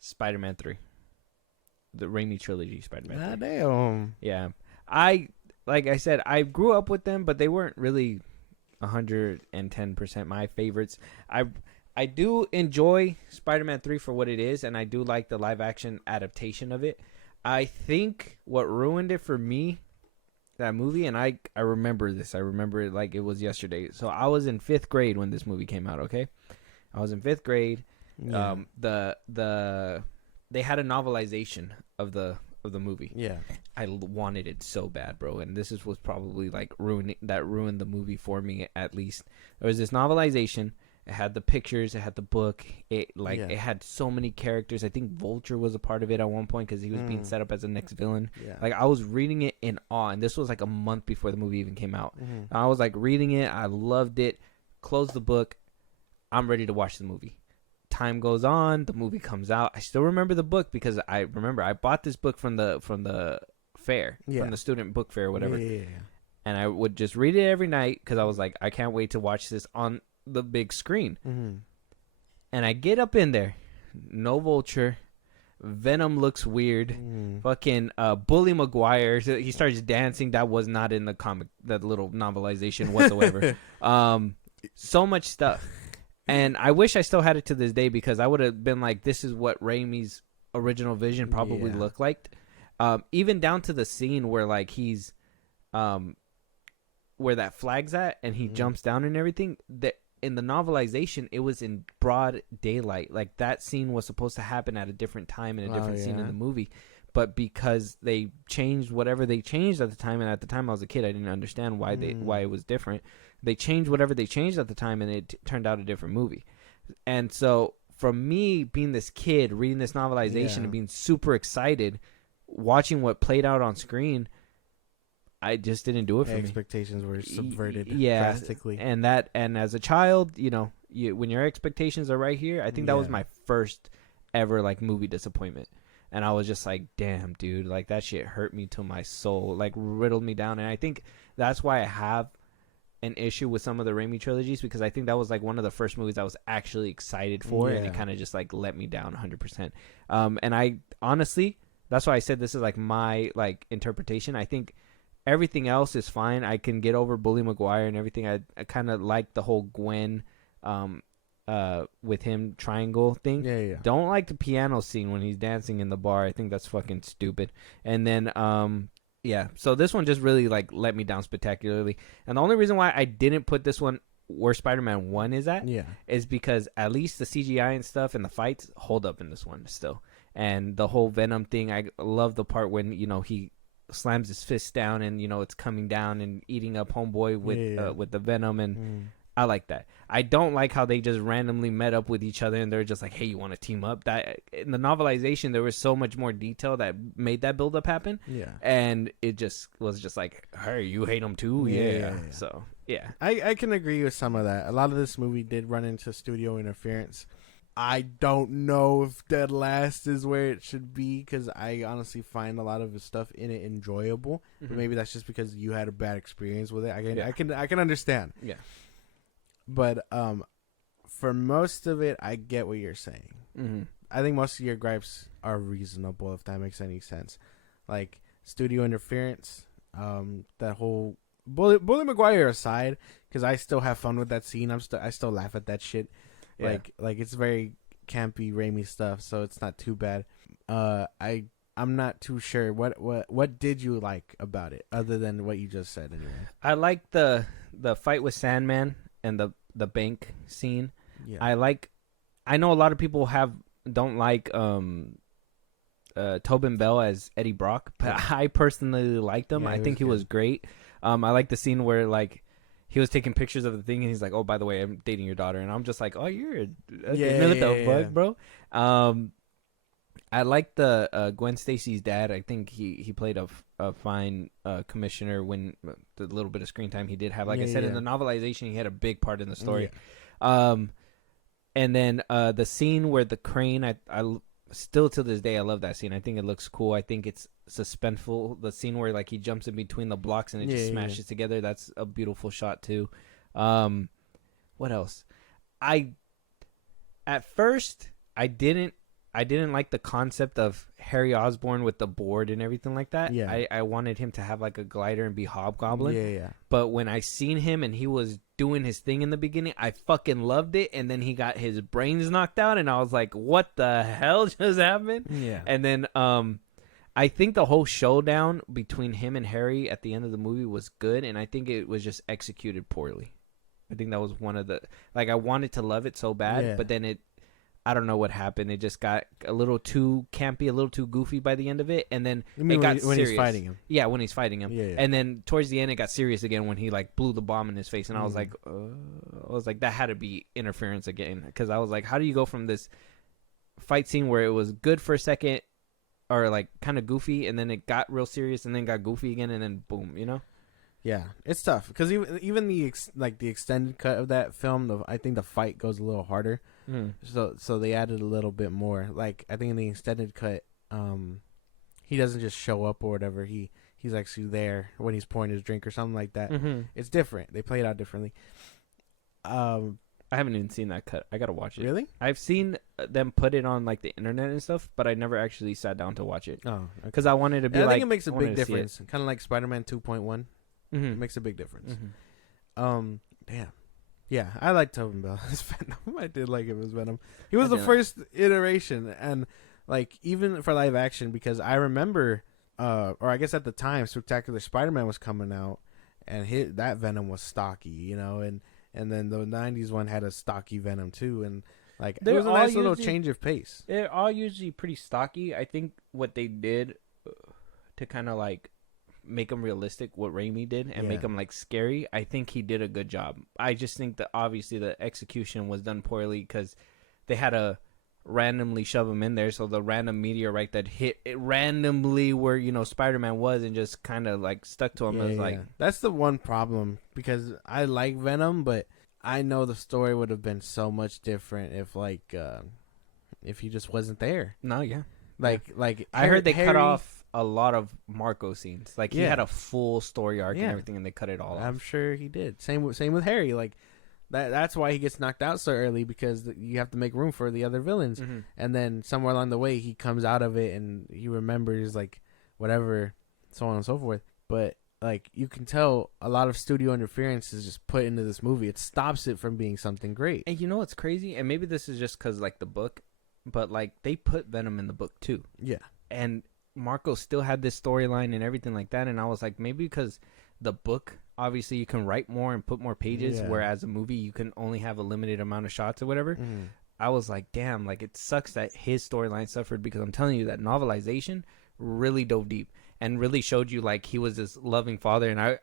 Spider-Man 3, the Raimi trilogy. Spider-Man 3. Damn. Yeah. Like I said, I grew up with them, but they weren't really 110% my favorites. I do enjoy Spider-Man 3 for what it is, and I do like the live-action adaptation of it. I think what ruined it for me, that movie, and I remember this. I remember it like it was yesterday. So I was in 5th grade when this movie came out, okay? I was in 5th grade. Yeah. They had a novelization of the movie. Yeah. I wanted it so bad, bro, and was probably like ruined the movie for me. At least there was this novelization. It had the pictures, it had the book, it had so many characters. I think Vulture was a part of it at one point because he was being set up as the next villain. Yeah. Like I was reading it in awe, and this was like a month before the movie even came out. I was like reading it, I loved it. Closed the book, I'm ready to watch the movie. Time goes on, the movie comes out. I still remember the book because I remember I bought this book from the fair, from the student book fair or whatever. Yeah. And I would just read it every night because I was like, I can't wait to watch this on the big screen. And I get up in there, no Vulture, Venom looks weird, fucking Bully Maguire, he starts dancing. That was not in the comic, that little novelization whatsoever. So much stuff. And I wish I still had it to this day because I would have been like, this is what Raimi's original vision probably looked like. Even down to the scene where like he's where that flag's at and he jumps down and everything. That in the novelization, it was in broad daylight. Like that scene was supposed to happen at a different time in a different scene in the movie. But because they changed whatever they changed at the time, and at the time I was a kid, I didn't understand why it was different. They changed whatever they changed at the time, and it turned out a different movie. And so, from me being this kid, reading this novelization and being super excited, watching what played out on screen, I just didn't do it for me. Expectations were subverted drastically. And as a child, when your expectations are right here, I think that was my first ever like movie disappointment. And I was just like, damn, dude, like that shit hurt me to my soul, like riddled me down. And I think that's why I have an issue with some of the Raimi trilogies, because I think that was like one of the first movies I was actually excited for, and it kind of just like let me down 100%. And I honestly, that's why I said this is like my like interpretation. I think everything else is fine. I can get over Bully Maguire and everything. I kind of like the whole Gwen with him triangle thing. Yeah. Don't like the piano scene when he's dancing in the bar. I think that's fucking stupid. And then so this one just really like let me down spectacularly. And the only reason why I didn't put this one where Spider-Man 1 is at is because at least the CGI and stuff and the fights hold up in this one still. And the whole Venom thing, I love the part when he slams his fist down and it's coming down and eating up homeboy with the venom, and I like that. I don't like how they just randomly met up with each other and they're just like, hey, you want to team up? That in the novelization there was so much more detail that made that build up happen. Yeah. And it just was just like, hey, you hate him too? Yeah. So yeah, I can agree with some of that. A lot of this movie did run into studio interference. I don't know if Dead Last is where it should be, because I honestly find a lot of the stuff in it enjoyable. But maybe that's just because you had a bad experience with it. I can understand. Yeah. But for most of it, I get what you're saying. Mm-hmm. I think most of your gripes are reasonable, if that makes any sense. Like studio interference, that whole Bully Maguire aside, because I still have fun with that scene. I still laugh at that shit. Yeah. Like it's very campy, Raimi stuff, so it's not too bad. I'm not too sure what did you like about it other than what you just said. Anyway, I like the fight with Sandman and the bank scene. Yeah. I know a lot of people don't like Tobin Bell as Eddie Brock, but I personally liked him. Yeah, I think he was great. I like the scene where like he was taking pictures of the thing and he's like, oh, by the way, I'm dating your daughter, and I'm just like, oh, you're what the fuck, bro. I like the Gwen Stacy's dad. I think he played a fine commissioner when the little bit of screen time he did have. Like I said, in the novelization, he had a big part in the story. Yeah. And then the scene where the crane, I still to this day I love that scene. I think it looks cool. I think it's suspenseful. The scene where like he jumps in between the blocks and it just smashes together. That's a beautiful shot too. What else? At first I didn't like the concept of Harry Osborn with the board and everything like that. Yeah. I wanted him to have like a glider and be Hobgoblin. Yeah. But when I seen him and he was doing his thing in the beginning, I fucking loved it. And then he got his brains knocked out and I was like, what the hell just happened? Yeah. And then I think the whole showdown between him and Harry at the end of the movie was good. And I think it was just executed poorly. I think that was one of the, like, I wanted to love it so bad, but then I don't know what happened. It just got a little too campy, a little too goofy by the end of it, and then it got serious. When he's fighting him. Yeah, when he's fighting him. Yeah. And then towards the end, it got serious again when he like blew the bomb in his face, and I was like, that had to be interference again, because I was like, how do you go from this fight scene where it was good for a second, or like kind of goofy, and then it got real serious, and then got goofy again, and then boom, you know? Yeah, it's tough because even the extended cut of that film, I think the fight goes a little harder. So they added a little bit more. Like I think in the extended cut, he doesn't just show up or whatever. He's actually there when he's pouring his drink or something like that. It's different. They play it out differently. I haven't even seen that cut. I gotta watch it. Really? I've seen them put it on like the internet and stuff, but I never actually sat down to watch it. Oh, because I wanted to be. I think it makes a big difference. Kind of like Spider-Man 2.1. It makes a big difference. Damn. Yeah, I like Tobin Bell as Venom. I did like him as Venom. He was the first iteration, and like even for live action, because I remember, or I guess at the time, Spectacular Spider-Man was coming out, and that Venom was stocky, you know, and then the '90s one had a stocky Venom too, and like it was a nice little change of pace. They're all usually pretty stocky. I think what they did to kind of like make them realistic, what Raimi did, and make them like scary, I think he did a good job. I just think that obviously the execution was done poorly because they had to randomly shove him in there, so the random meteorite that hit it randomly where Spider-Man was and just kind of like stuck to him. Like that's the one problem, because I like Venom, but I know the story would have been so much different if he just wasn't there. No, yeah. Like I heard they cut off a lot of Marco scenes. Like he had a full story arc and everything, and they cut it all off. I'm sure he did. Same with Harry. Like that's why he gets knocked out so early, because you have to make room for the other villains. And then somewhere along the way, he comes out of it and he remembers like whatever, so on and so forth. But like you can tell, a lot of studio interference is just put into this movie. It stops it from being something great. And you know what's crazy? And maybe this is just because like the book, but like they put Venom in the book too. Yeah. And Marco still had this storyline and everything like that, and I was like, maybe because the book, obviously you can write more and put more pages, whereas a movie you can only have a limited amount of shots or whatever. I was like, damn, like it sucks that his storyline suffered, because I'm telling you that novelization really dove deep. and really showed you like he was this loving father. And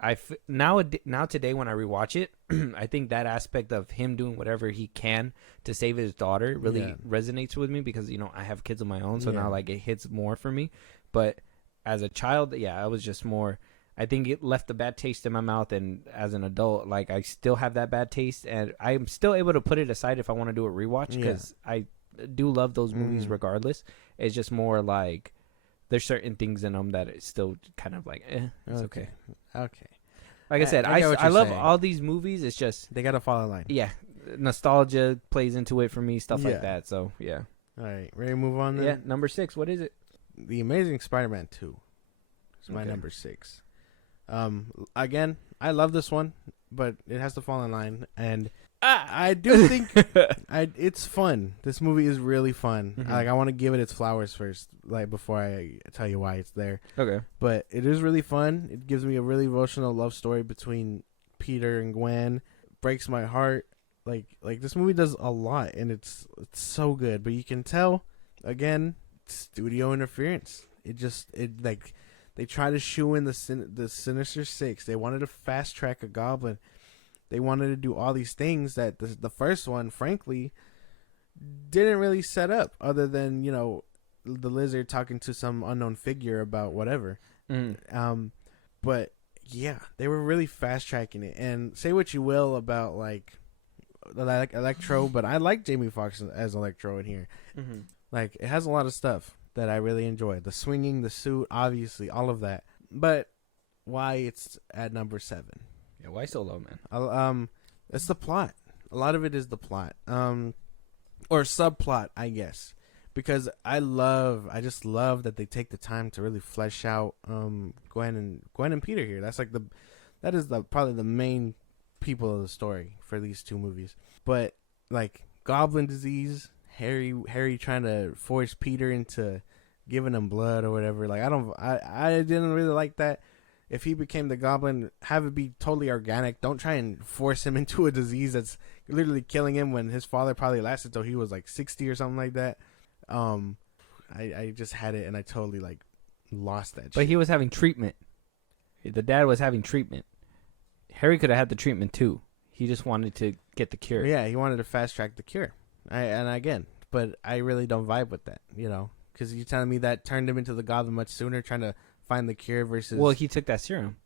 now today when I rewatch it, I think that aspect of him doing whatever he can to save his daughter really resonates with me, because I have kids of my own, so now like it hits more for me. But as a child, I was just more. I think it left a bad taste in my mouth, and as an adult, like I still have that bad taste, and I'm still able to put it aside if I want to do a rewatch, because I do love those movies regardless. It's just more like there's certain things in them that it's still kind of like, it's okay. Okay. Like I said, I love all these movies. It's just they gotta fall in line. Yeah, nostalgia plays into it for me, stuff like that. So yeah. All right, ready to move on then? Yeah, number 6. What is it? The Amazing Spider-Man 2. It's my number 6. Again, I love this one, but it has to fall in line, and I do think it's fun. This movie is really fun. Mm-hmm. Like, I want to give it its flowers first, like before I tell you why it's there. Okay. But it is really fun. It gives me a really emotional love story between Peter and Gwen. Breaks my heart. Like this movie does a lot, and it's so good. But you can tell, again, studio interference. They try to shoe in the Sinister Six. They wanted to fast track a Goblin. They wanted to do all these things that the first one, frankly, didn't really set up, other than the Lizard talking to some unknown figure about whatever. But yeah, they were really fast tracking it. And say what you will about like Electro, but I like Jamie Foxx as Electro in here. Mm-hmm. Like, it has a lot of stuff that I really enjoy. The swinging, the suit, obviously, all of that. But why it's at number 7? Yeah, why so low, man? It's the plot. A lot of it is the plot, or subplot, I guess, because I just love that they take the time to really flesh out Gwen and Peter here. That is probably the main people of the story for these two movies. But like Goblin disease. Harry trying to force Peter into giving him blood or whatever. Like, I didn't really like that. If he became the Goblin, have it be totally organic. Don't try and force him into a disease that's literally killing him when his father probably lasted till he was like 60 or something like that. I just had it and I totally like lost that shit. But he was having treatment. The dad was having treatment. Harry could have had the treatment too. He just wanted to get the cure. Yeah, he wanted to fast track the cure. But I really don't vibe with that, because you're telling me that turned him into the Goblin much sooner, trying to find the cure versus. Well, he took that serum,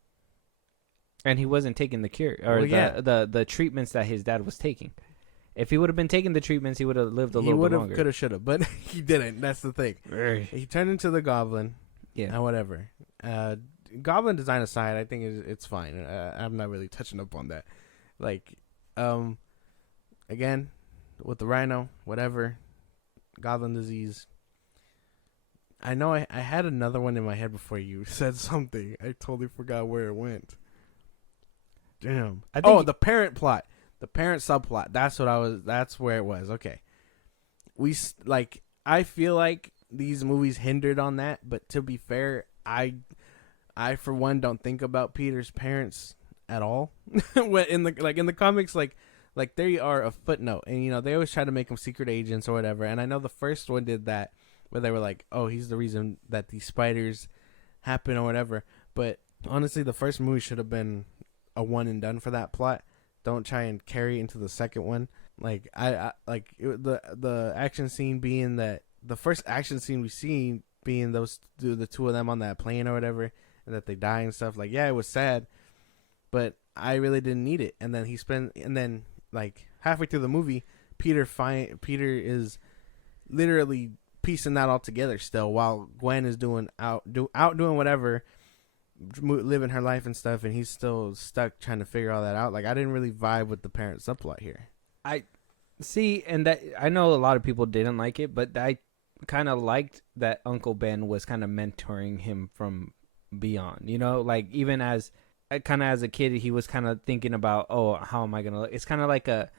and he wasn't taking the cure or the treatments that his dad was taking. If he would have been taking the treatments, he would have lived a little bit longer. He would have, could have, should have, but he didn't. That's the thing. He turned into the Goblin. Yeah. Whatever. Goblin design aside, I think it's fine. I'm not really touching up on that. Like, again. With the Rhino, whatever, Goblin disease. I know I had another one in my head before you said something. I totally forgot where it went. Damn. The parent plot. The parent subplot. That's where it was. Okay. I feel like these movies hindered on that, but to be fair, I for one don't think about Peter's parents at all. in the comics, like they are a footnote, and they always try to make them secret agents or whatever. And I know the first one did that, where they were like, "Oh, he's the reason that these spiders happen or whatever." But honestly, the first movie should have been a one and done for that plot. Don't try and carry into the second one. Like the action scene being that the first action scene we see being the two of them on that plane or whatever, and that they die and stuff. Like, yeah, it was sad, but I really didn't need it. And then like halfway through the movie, Peter is literally piecing that all together still, while Gwen is doing whatever, living her life and stuff, and he's still stuck trying to figure all that out. Like, I didn't really vibe with the parent subplot here. I see, and that I know a lot of people didn't like it, but I kind of liked that Uncle Ben was kind of mentoring him from beyond. Like, even as a kid, he was kind of thinking about, oh, how am I gonna look? It's kind of like a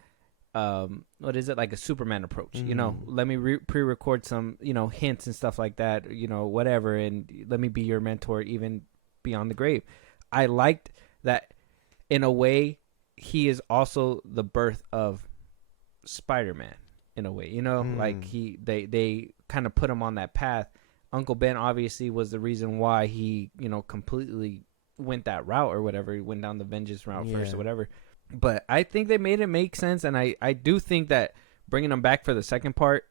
what is it, like a Superman approach? Let me pre-record some hints and stuff like that, whatever, and let me be your mentor even beyond the grave. I liked that. In a way, he is also the birth of Spider-Man in a way, like they kind of put him on that path Uncle Ben obviously was the reason why he, completely went that route or whatever. He went down the vengeance route first or whatever. But I think they made it make sense, and I do think that bringing them back for the second part,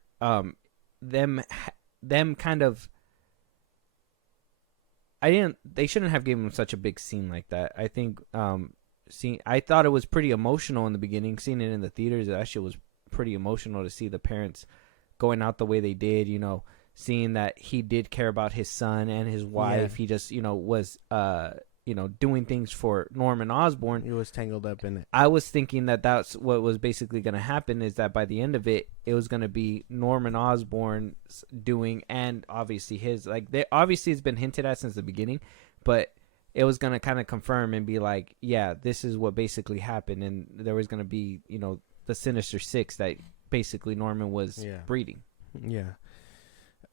them kind of, they shouldn't have given him such a big scene like that. I think I thought it was pretty emotional in the beginning, seeing it in the theaters. That shit was pretty emotional to see the parents going out the way they did, seeing that he did care about his son and his wife. He just, was doing things for Norman Osborn. He was tangled up in it. I was thinking that that's what was basically going to happen, is that by the end of it, it was going to be Norman Osborn doing, and obviously obviously it's been hinted at since the beginning, but it was going to kind of confirm and be like, yeah, this is what basically happened. And there was going to be, the Sinister Six that basically Norman was breeding. Yeah.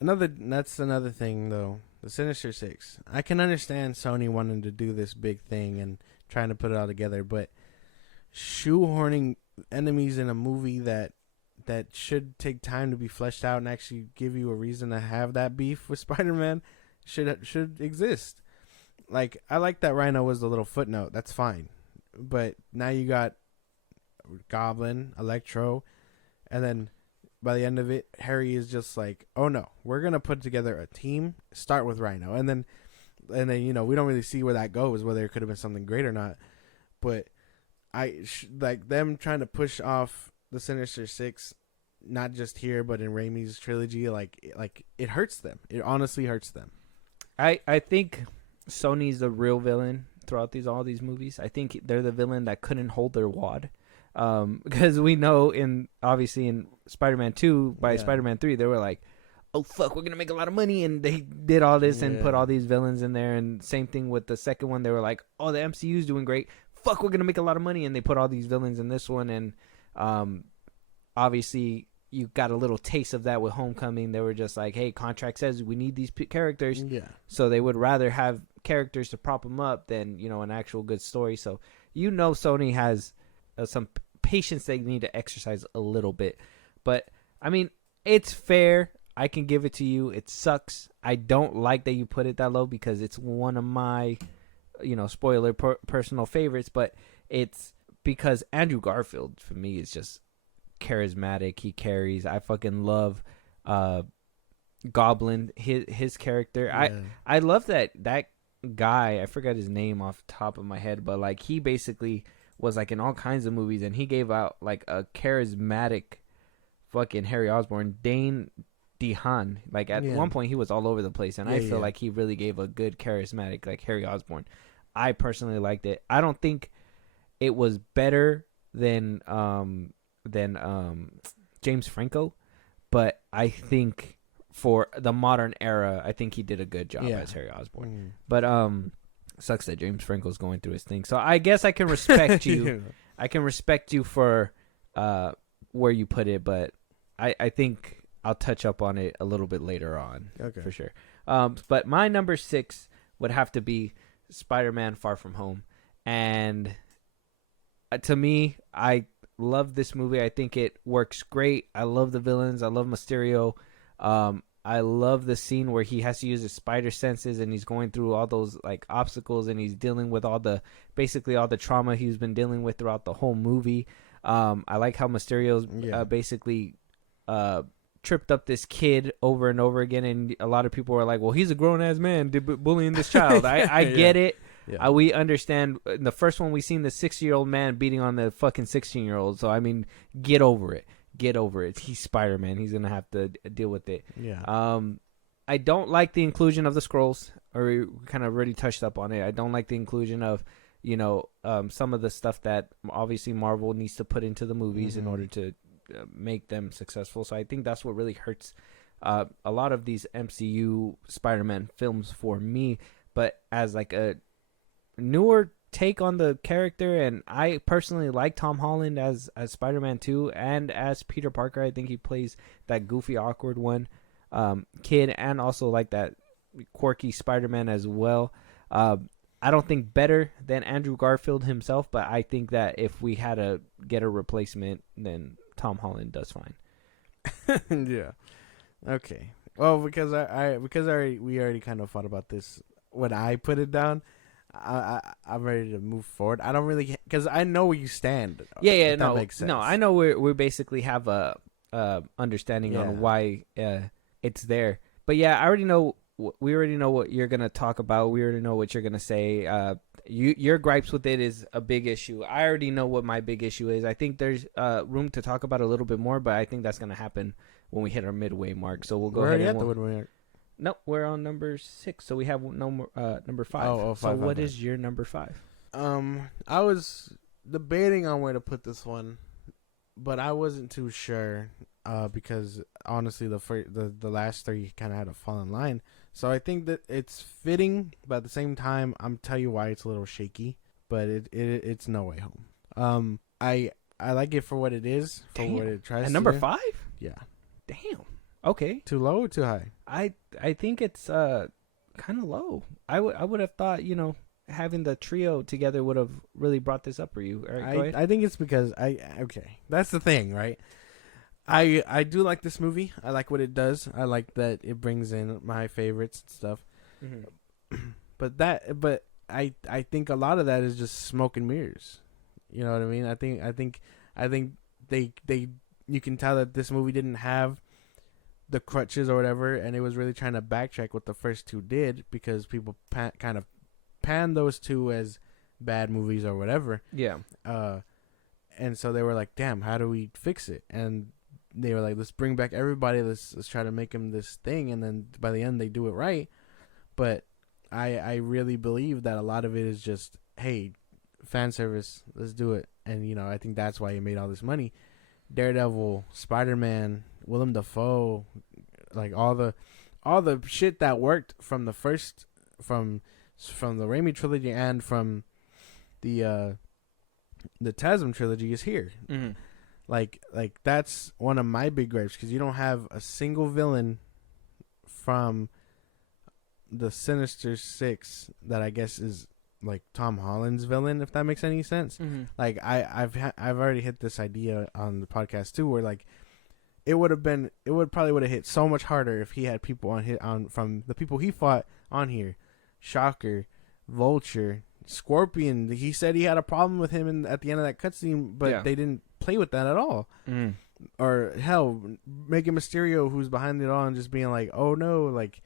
That's another thing, though. The Sinister Six. I can understand Sony wanting to do this big thing and trying to put it all together, but shoehorning enemies in a movie that should take time to be fleshed out and actually give you a reason to have that beef with Spider-Man should exist. Like, I like that Rhino was the little footnote. That's fine. But now you got Goblin, Electro, and then by the end of it, Harry is just like, oh no, we're going to put together a team, start with Rhino. And then, we don't really see where that goes, whether it could have been something great or not. But like them trying to push off the Sinister Six, not just here, but in Raimi's trilogy, like it hurts them. It honestly hurts them. I think Sony's the real villain throughout all these movies. I think they're the villain that couldn't hold their wad. Because we know obviously in Spider-Man 2, by Spider-Man 3, they were like, oh fuck, we're gonna make a lot of money, and they did all this and put all these villains in there. And same thing with the second one, they were like, oh, the MCU's doing great, fuck, we're gonna make a lot of money, and they put all these villains in this one. And obviously you got a little taste of that with Homecoming. They were just like, hey, contract says we need these characters, so they would rather have characters to prop them up than an actual good story. So Sony has some patience they need to exercise a little bit. But I mean, it's fair. I can give it to you. It sucks. I don't like that you put it that low, because it's one of my spoiler personal favorites, but it's because Andrew Garfield for me is just charismatic. He carries. I fucking love Goblin, his character. I love that guy. I forgot his name off the top of my head, but like he basically was like in all kinds of movies, and he gave out like a charismatic fucking Harry Osborn, Dane DeHaan. Like at one point he was all over the place, and I feel like he really gave a good charismatic like Harry Osborn. I personally liked it. I don't think it was better than James Franco, but I think for the modern era, I think he did a good job as Harry Osborn. But sucks that James Franco's going through his thing. So I guess I can respect you. I can respect you for where you put it, but I think I'll touch up on it a little bit later on. Okay. For sure. But my number 6 would have to be Spider-Man Far From Home. And to me, I love this movie. I think it works great. I love the villains. I love Mysterio. I love the scene where he has to use his spider senses, and he's going through all those like obstacles, and he's dealing with basically all the trauma he's been dealing with throughout the whole movie. I like how Mysterio's basically tripped up this kid over and over again, and a lot of people were like, well, he's a grown-ass man bullying this child. I get it. Yeah. We understand. In the first one, we seen the 6-year-old man beating on the fucking 16-year-old. So, I mean, get over it. Get over it. He's Spider-Man. He's going to have to deal with it. Yeah. I don't like the inclusion of the Skrulls, or we kind of already touched up on it. I don't like the inclusion of, some of the stuff that obviously Marvel needs to put into the movies in order to make them successful. So I think that's what really hurts a lot of these MCU Spider-Man films for me. But as like a newer take on the character, and I personally like Tom Holland as Spider-Man 2 and as Peter Parker. I think he plays that goofy, awkward one kid, and also like that quirky Spider-Man as well. I don't think better than Andrew Garfield himself, but I think that if we had to get a replacement, then Tom Holland does fine. Yeah. Okay. Well, because we already kind of fought about this when I put it down. I'm ready to move forward. I don't really because I know where you stand. Yeah, If that no, makes sense. no. I know we basically have a understanding Yeah. on why it's there. But yeah, I already know. We already know what you're gonna talk about. We already know what you're gonna say. Your gripes with it is a big issue. I already know what my big issue is. I think there's room to talk about a little bit more, but I think that's gonna happen when we hit our midway mark. So we'll go We're ahead already and at the midway mark. no, we're on number 6, so we have no more number 5. Oh, so five, what five. is your number 5? I was debating on where to put this one, but I wasn't too sure. Because honestly, the last 3 kind of had to fall in line. So I think that it's fitting, but at the same time, I'm tell you why it's a little shaky. But it's No Way Home. I like it for what it is, for what it tries. At to number do. 5? Yeah. Damn. Okay. Too low or too high? I think it's kind of low. I would have thought, having the trio together would have really brought this up for you. All right, go ahead. I think it's because okay. That's the thing, right? I do like this movie. I like what it does. I like that it brings in my favorites and stuff. Mm-hmm. But I think a lot of that is just smoke and mirrors. You know what I mean? I think they you can tell that this movie didn't have the crutches or whatever, and it was really trying to backtrack what the first 2 did because people kind of panned those 2 as bad movies or whatever. Yeah. And so they were like, "Damn, how do we fix it?" And they were like, "Let's bring back everybody. Let's try to make them this thing." And then by the end, they do it right. But I really believe that a lot of it is just, hey, fan service. Let's do it. And I think that's why he made all this money. Daredevil, Spider-Man, Willem Dafoe, like all the shit that worked from the first from the Raimi trilogy and from the Tasm trilogy is here. Mm-hmm. Like that's one of my big gripes because you don't have a single villain from the Sinister Six that I guess is like Tom Holland's villain, if that makes any sense. Mm-hmm. Like I've already hit this idea on the podcast too, where like it would have hit so much harder if he had people on from the people he fought on here, Shocker, Vulture, Scorpion. He said he had a problem with him at the end of that cutscene, but they didn't play with that at all. Mm. Or hell, making Mysterio, who's behind it all, and just being like, "Oh no, like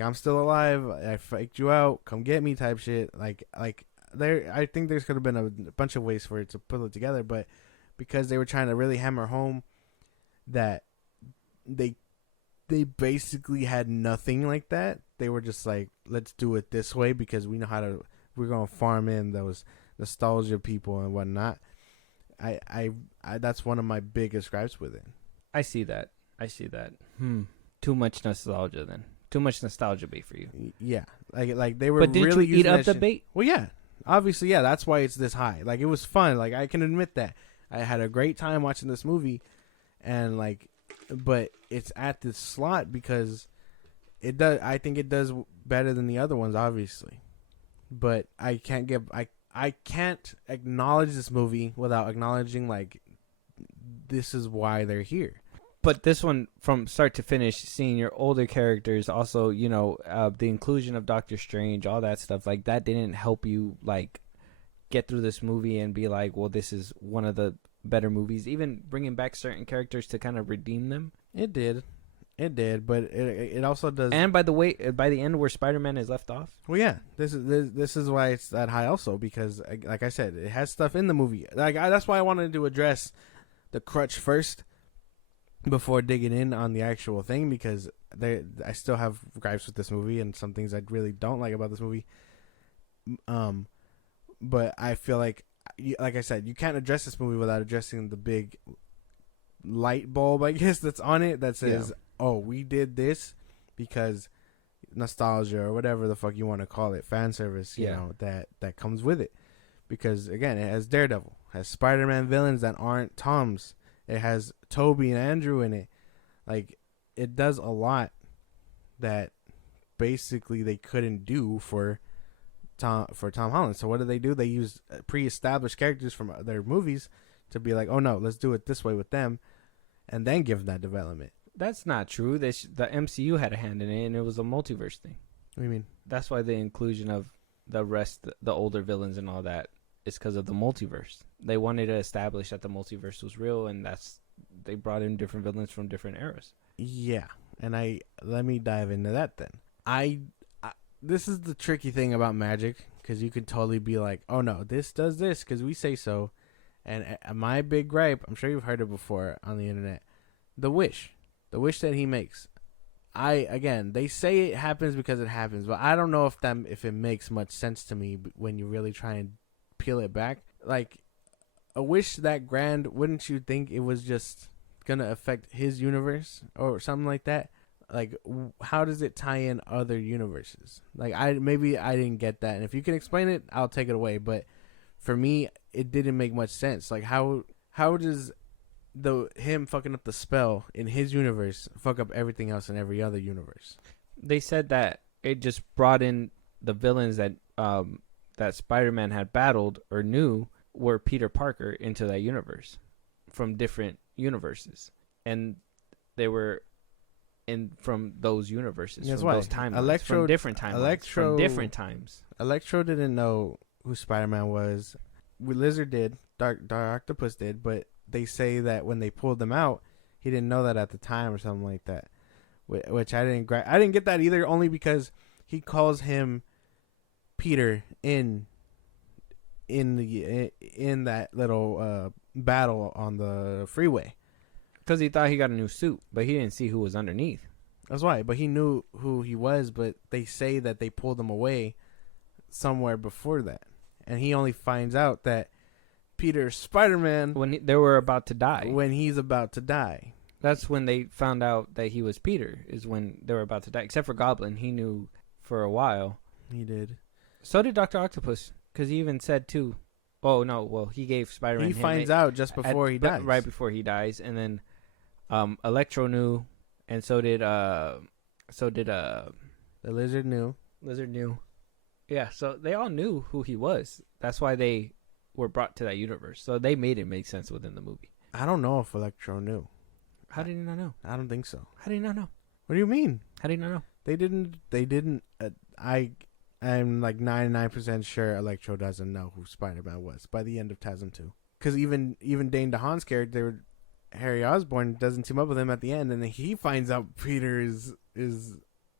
I'm still alive. I faked you out. Come get me," type shit. Like there, I think there could have been a bunch of ways for it to put it together, but because they were trying to really hammer home that they basically had nothing like that. They were just like, let's do it this way because we know how to. We're gonna farm in those nostalgia people and whatnot. I that's one of my biggest gripes with it. I see that. Too much nostalgia then. Too much nostalgia bait for you. Yeah, like they were. But didn't really you eat using up that the shit. bait? Well, yeah, obviously, yeah. That's why it's this high. Like it was fun. Like I can admit that I had a great time watching this movie, and but it's at this slot because it does. I think it does better than the other ones, obviously. But I can't acknowledge this movie without acknowledging like this is why they're here. But this one, from start to finish, seeing your older characters, also the inclusion of Doctor Strange, all that stuff, like that didn't help you like get through this movie and be like, well, this is one of the better movies. Even bringing back certain characters to kind of redeem them. It did, but it also does. And by the end where Spider-Man is left off. Well, yeah, this is why it's that high also because, like I said, it has stuff in the movie. That's why I wanted to address the crutch first before digging in on the actual thing because I still have gripes with this movie and some things I really don't like about this movie. But I feel like I said, you can't address this movie without addressing the big light bulb, I guess, that's on it that says, "Oh, we did this because nostalgia or whatever the fuck you want to call it, fan service." You know that comes with it because again, it has Daredevil, has Spider-Man villains that aren't Tom's. It has Toby and Andrew in it. Like, it does a lot that basically they couldn't do for Tom Holland. So what do? They use pre-established characters from their movies to be like, oh no, let's do it this way with them, and then give them that development. That's not true. The MCU had a hand in it, and it was a multiverse thing. What do you mean? That's why the inclusion of the older villains and all that is because of the multiverse. They wanted to establish that the multiverse was real, and they brought in different villains from different eras. Yeah, and let me dive into that then. This is the tricky thing about magic, because you could totally be like, oh no, this does this because we say so. And my big gripe, I'm sure you've heard it before on the internet, the wish that he makes. They say it happens because it happens, but I don't know if it makes much sense to me when you really try and peel it back. Like, a wish that grand, wouldn't you think it was just gonna affect his universe or something like that? Like, how does it tie in other universes? Like, maybe I didn't get that, and if you can explain it, I'll take it away. But for me, it didn't make much sense. Like, how does him fucking up the spell in his universe fuck up everything else in every other universe? They said that it just brought in the villains that Spider-Man had battled or knew were Peter Parker into that universe from different universes, and they were from those universes. That's from why those timelines, from different timelines, from different times. Electro didn't know who Spider-Man was. Lizard did. Dark Octopus did, but they say that when they pulled them out, he didn't know that at the time or something like that. Which I didn't get that either, only because he calls him Peter in that little battle on the freeway. Because he thought he got a new suit, but he didn't see who was underneath. That's why. But he knew who he was, but they say that they pulled him away somewhere before that. And he only finds out that Peter's Spider-Man when they were about to die. When he's about to die. That's when they found out that he was Peter, is when they were about to die. Except for Goblin. He knew for a while. He did. So did Dr. Octopus. Because he even said, too. Oh, no. Well, he gave Spider-Man... He finds out just before he dies. Right before he dies. And then Electro knew. And so did... the Lizard knew. Lizard knew. Yeah, so they all knew who he was. That's why they were brought to that universe. So they made it make sense within the movie. I don't know if Electro knew. How did he not know? I don't think so. How did he not know? What do you mean? How did he not know? They didn't. I'm like 99% sure Electro doesn't know who Spider-Man was by the end of TASM 2. Because even Dane DeHaan's character, Harry Osborn, doesn't team up with him at the end, and then he finds out Peter is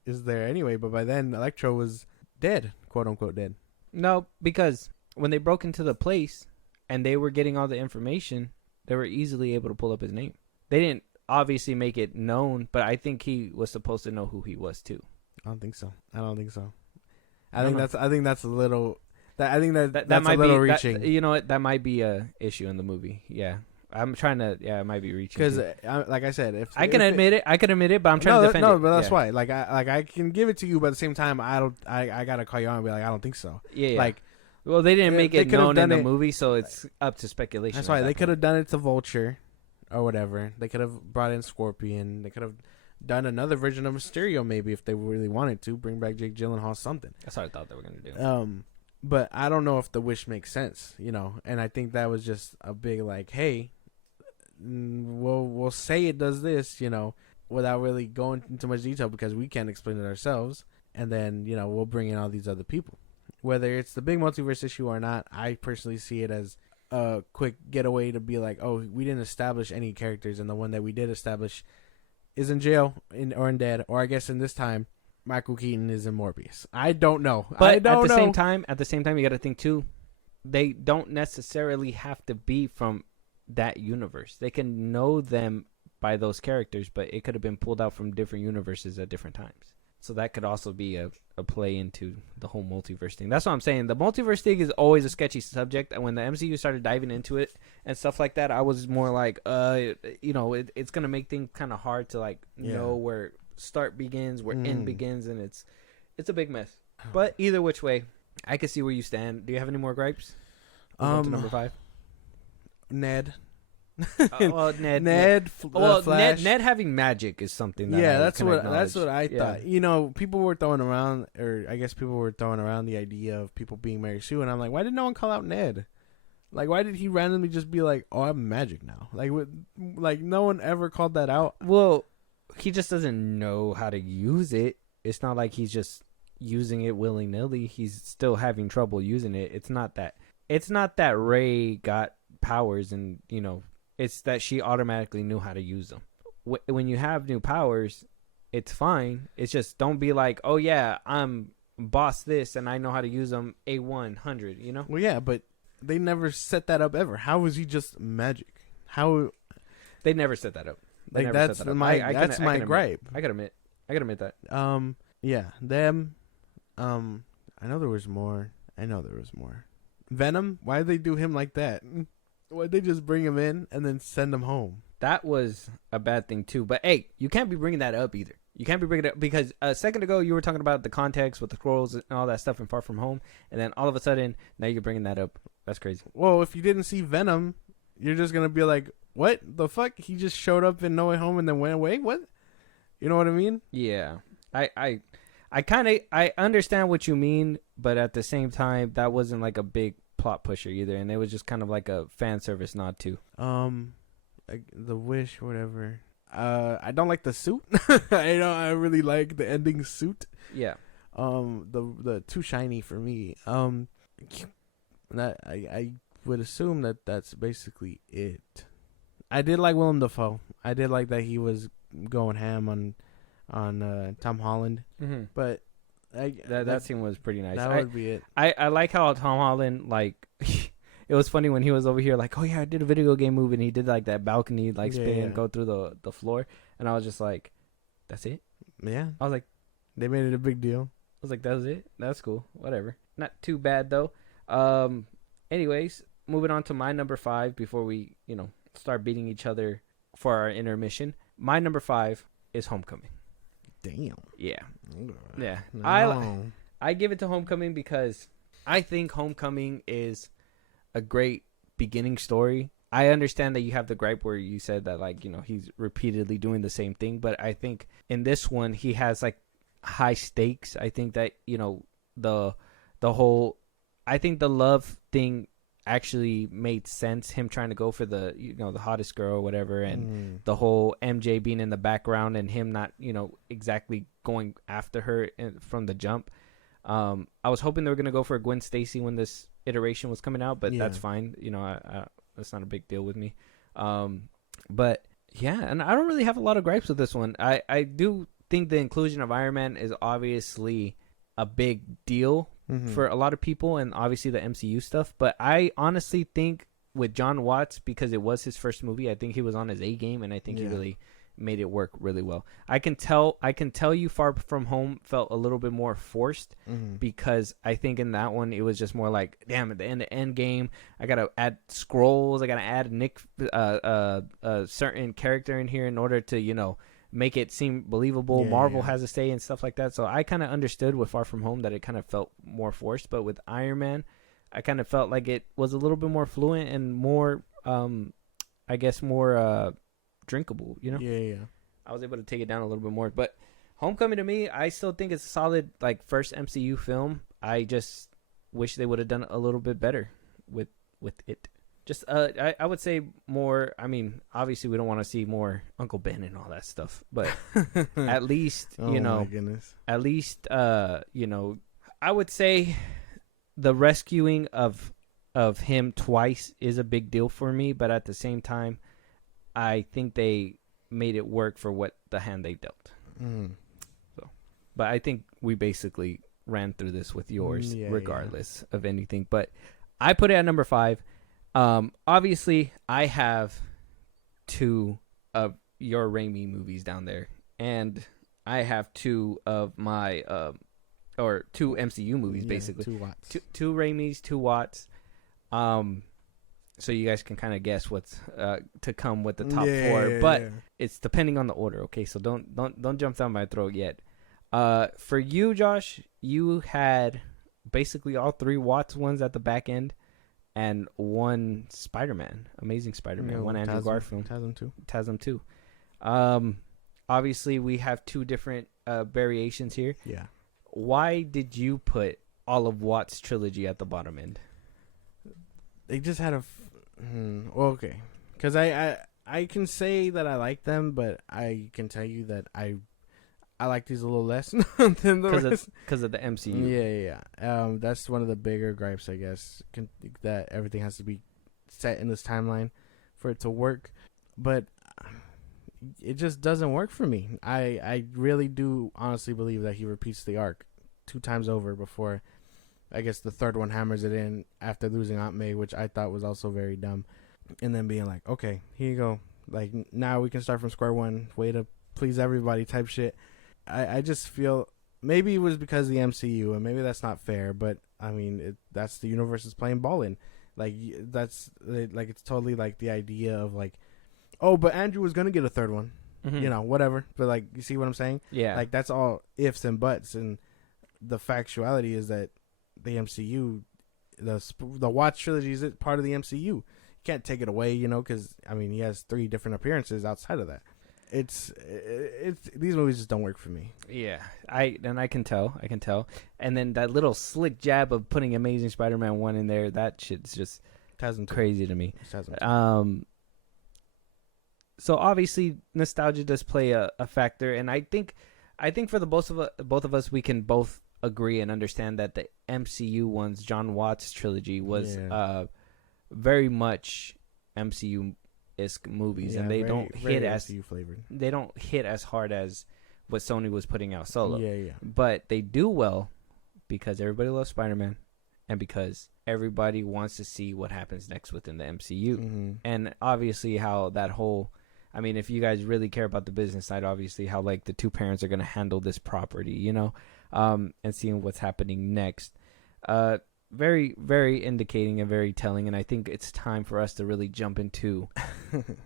there anyway. But by then, Electro was dead, quote unquote dead. No, because when they broke into the place and they were getting all the information, they were easily able to pull up his name. They didn't obviously make it known, but I think he was supposed to know who he was too. I don't think so. I think that's a little. That's might a little be reaching. You know what? That might be a issue in the movie. Yeah, I'm trying to. Yeah, it might be reaching. Because, like I said, if I can admit it, but I'm trying to defend it. No, but that's why. Like I can give it to you, but at the same time, I gotta call you on and be like, I don't think so. Yeah. Like, well, they didn't make it known in the movie, so it's up to speculation. That's why they could have done it to Vulture, or whatever. They could have brought in Scorpion. They could have done another version of Mysterio, maybe, if they really wanted to. Bring back Jake Gyllenhaal, something. That's what I thought they were gonna do. But I don't know if the wish makes sense, and I think that was just a big, like, hey, we'll say it does this, without really going into much detail because we can't explain it ourselves, and then, we'll bring in all these other people. Whether it's the big multiverse issue or not, I personally see it as a quick getaway to be like, oh, we didn't establish any characters, and the one that we did establish is in jail or in dead, or I guess in this time, Michael Keaton is in Morbius. I don't know. But at the same time, you got to think too, they don't necessarily have to be from that universe. They can know them by those characters, but it could have been pulled out from different universes at different times. So that could also be a play into the whole multiverse thing. That's what I'm saying. The multiverse thing is always a sketchy subject. And when the MCU started diving into it and stuff like that, I was more like, it's going to make things kind of hard to know where start begins, where end begins. And it's a big mess. But either which way, I can see where you stand. Do you have any more gripes? To number 5. Ned. Ned. Flash. Ned having magic is something that that's what I thought. People were throwing around, or I guess people were throwing around the idea of people being Mary Sue, and I'm like, why did no one call out Ned? Like, why did he randomly just be like, oh, I'm magic now? Like no one ever called that out. Well, he just doesn't know how to use it. It's not like he's just using it willy-nilly. He's still having trouble using it. It's not that Rey got powers and, you know, it's that she automatically knew how to use them. When you have new powers, it's fine. It's just don't be like, oh yeah, I'm boss this and I know how to use them A100, you know? Well, yeah, but they never set that up ever. How is he just magic? How they never set that up. Like that's my gripe. I gotta admit that. Yeah, them. I know there was more. Venom. Why did they do him like that? Why'd they just bring him in and then send him home? That was a bad thing too. But hey, you can't be bringing that up either. You can't be bringing it up because a second ago you were talking about the context with the squirrels and all that stuff in Far From Home, and then all of a sudden now you're bringing that up. That's crazy. Well, if you didn't see Venom, you're just gonna be like, "What the fuck? He just showed up in No Way Home and then went away? What?" You know what I mean? Yeah, I understand what you mean, but at the same time, that wasn't like a big plot pusher either, and it was just kind of like a fan service nod too. Like the wish, whatever. I don't like the suit. I really like the ending suit. Yeah. The too shiny for me. That I would assume that that's basically it. I did like Willem Dafoe. I did like that he was going ham on Tom Holland. Mm-hmm. But that scene was pretty nice. That would be it. I like how Tom Holland, like, it was funny when he was over here like, oh yeah, I did a video game movie, and he did like that balcony like spin and go through the floor, and I was just like, that's it. Yeah. I was like, they made it a big deal. I was like, that was it. That's cool. Whatever. Not too bad though. Anyways, moving on to my number 5 before we, you know, start beating each other for our intermission. My number 5 is Homecoming. Damn. Yeah. Yeah. No. I give it to Homecoming because I think Homecoming is a great beginning story. I understand that you have the gripe where you said that, like, you know, he's repeatedly doing the same thing, but I think in this one he has like high stakes. I think that, you know, the whole, I think the love thing actually made sense, him trying to go for the, you know, the hottest girl or whatever, and the whole MJ being in the background and him not, you know, exactly going after her from the jump. I was hoping they were going to go for Gwen Stacy when this iteration was coming out, but that's fine. You know, that's not a big deal with me. But yeah, and I don't really have a lot of gripes with this one. I do think the inclusion of Iron Man is obviously a big deal for a lot of people, and obviously the MCU stuff. But I honestly think with John Watts, because it was his first movie, I think he was on his A game, and I think he really made it work really well. I can tell you Far From Home felt a little bit more forced because I think in that one it was just more like, damn, at the end game I gotta add scrolls, I gotta add Nick a certain character in here in order to, you know, make it seem believable. Marvel has a say and stuff like that. So I kind of understood with Far From Home that it kind of felt more forced, but with Iron Man I kind of felt like it was a little bit more fluent and more I guess more drinkable, you know? Yeah. I was able to take it down a little bit more. But Homecoming, to me, I still think it's a solid, like, first MCU film. I just wish they would have done a little bit better with it. Just I would say more, I mean, obviously we don't want to see more Uncle Ben and all that stuff, but at least, you know, my goodness. At least you know, I would say the rescuing of him twice is a big deal for me, but at the same time I think they made it work for what the hand they dealt. So, but I think we basically ran through this with yours, regardless of anything. But I put it at number 5. Obviously, I have 2 of your Raimi movies down there, and I have 2 of my or 2 MCU movies, basically. 2 Watts. Two Raimis, 2 Watts. So you guys can kind of guess what's to come with the top 4, but it's depending on the order. Okay, so don't jump down my throat yet. For you, Josh, you had basically all 3 Watts ones at the back end, and 1 Spider-Man, Amazing Spider-Man, 1 Andrew Garfield, TASM 2. Obviously, we have 2 different variations here. Yeah. Why did you put all of Watts' trilogy at the bottom end? They just had well, okay, because I I can say that I like them, but I can tell you that I like these a little less than the rest. Because of the MCU. Yeah. That's one of the bigger gripes, I guess, that everything has to be set in this timeline for it to work. But it just doesn't work for me. I really do honestly believe that he repeats the arc 2 times over before, I guess, the third one hammers it in after losing Aunt May, which I thought was also very dumb. And then being like, okay, here you go. Like, now we can start from square one. Way to please everybody type shit. I just feel maybe it was because of the MCU, and maybe that's not fair, but I mean, that's the universe is playing ball in. Like, that's like, it's totally like the idea of like, oh, but Andrew was gonna get a third one, whatever. But like, you see what I'm saying? Yeah. Like, that's all ifs and buts, and the factuality is that the MCU, the Watch trilogy is part of the MCU. You can't take it away, because I mean, he has 3 different appearances outside of that. It's these movies just don't work for me. Yeah, I can tell, and then that little slick jab of putting Amazing Spider-Man 1 in there, that shit's just crazy to me. So obviously nostalgia does play a factor, and I think for the both of us, we can both agree and understand that the MCU ones, John Watts trilogy, was very much MCU-esque movies, and they don't hit as hard as what Sony was putting out solo. Yeah. But they do well because everybody loves Spider-Man, and because everybody wants to see what happens next within the MCU. Mm-hmm. And obviously how that whole, I mean, if you guys really care about the business side, obviously how like the 2 parents are going to handle this property, and seeing what's happening next. Very, very indicating and very telling, and I think it's time for us to really jump into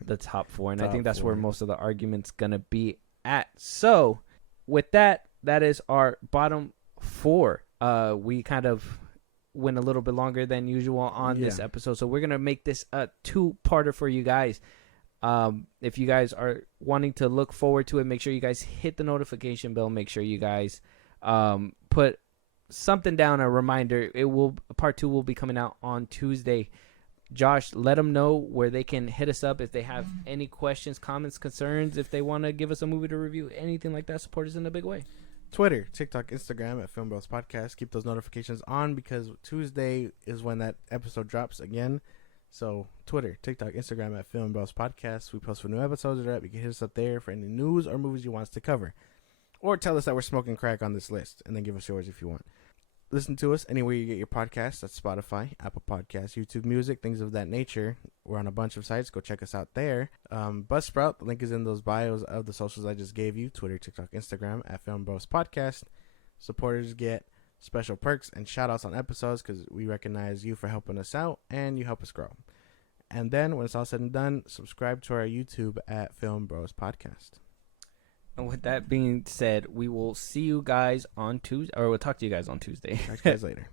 the top 4, and I think that's where most of the argument's gonna be at. So, with that is our bottom 4. We kind of went a little bit longer than usual on this episode, so we're gonna make this a 2-parter for you guys. If you guys are wanting to look forward to it, make sure you guys hit the notification bell. Make sure you guys put something down, a reminder. Part 2 will be coming out on Tuesday. Josh, let them know where they can hit us up if they have any questions, comments, concerns, if they want to give us a movie to review, anything like that. Support us in a big way. Twitter, TikTok, Instagram at FIlmBros Podcast. Keep those notifications on because Tuesday is when that episode drops again. So Twitter, TikTok, Instagram at FIlmBros Podcast. We post for new episodes of that. You can hit us up there for any news or movies you want us to cover. Or tell us that we're smoking crack on this list, and then give us yours if you want. Listen to us anywhere you get your podcasts. That's Spotify, Apple Podcasts, YouTube Music, things of that nature. We're on a bunch of sites. Go check us out there. Buzzsprout, the link is in those bios of the socials I just gave you. Twitter, TikTok, Instagram at FIlmBros Podcast. Supporters get special perks and shout-outs on episodes because we recognize you for helping us out, and you help us grow. And then, when it's all said and done, subscribe to our YouTube at FIlmBros Podcast. And with that being said, we will see you guys on Tuesday, or we'll talk to you guys on Tuesday. Talk to you guys later.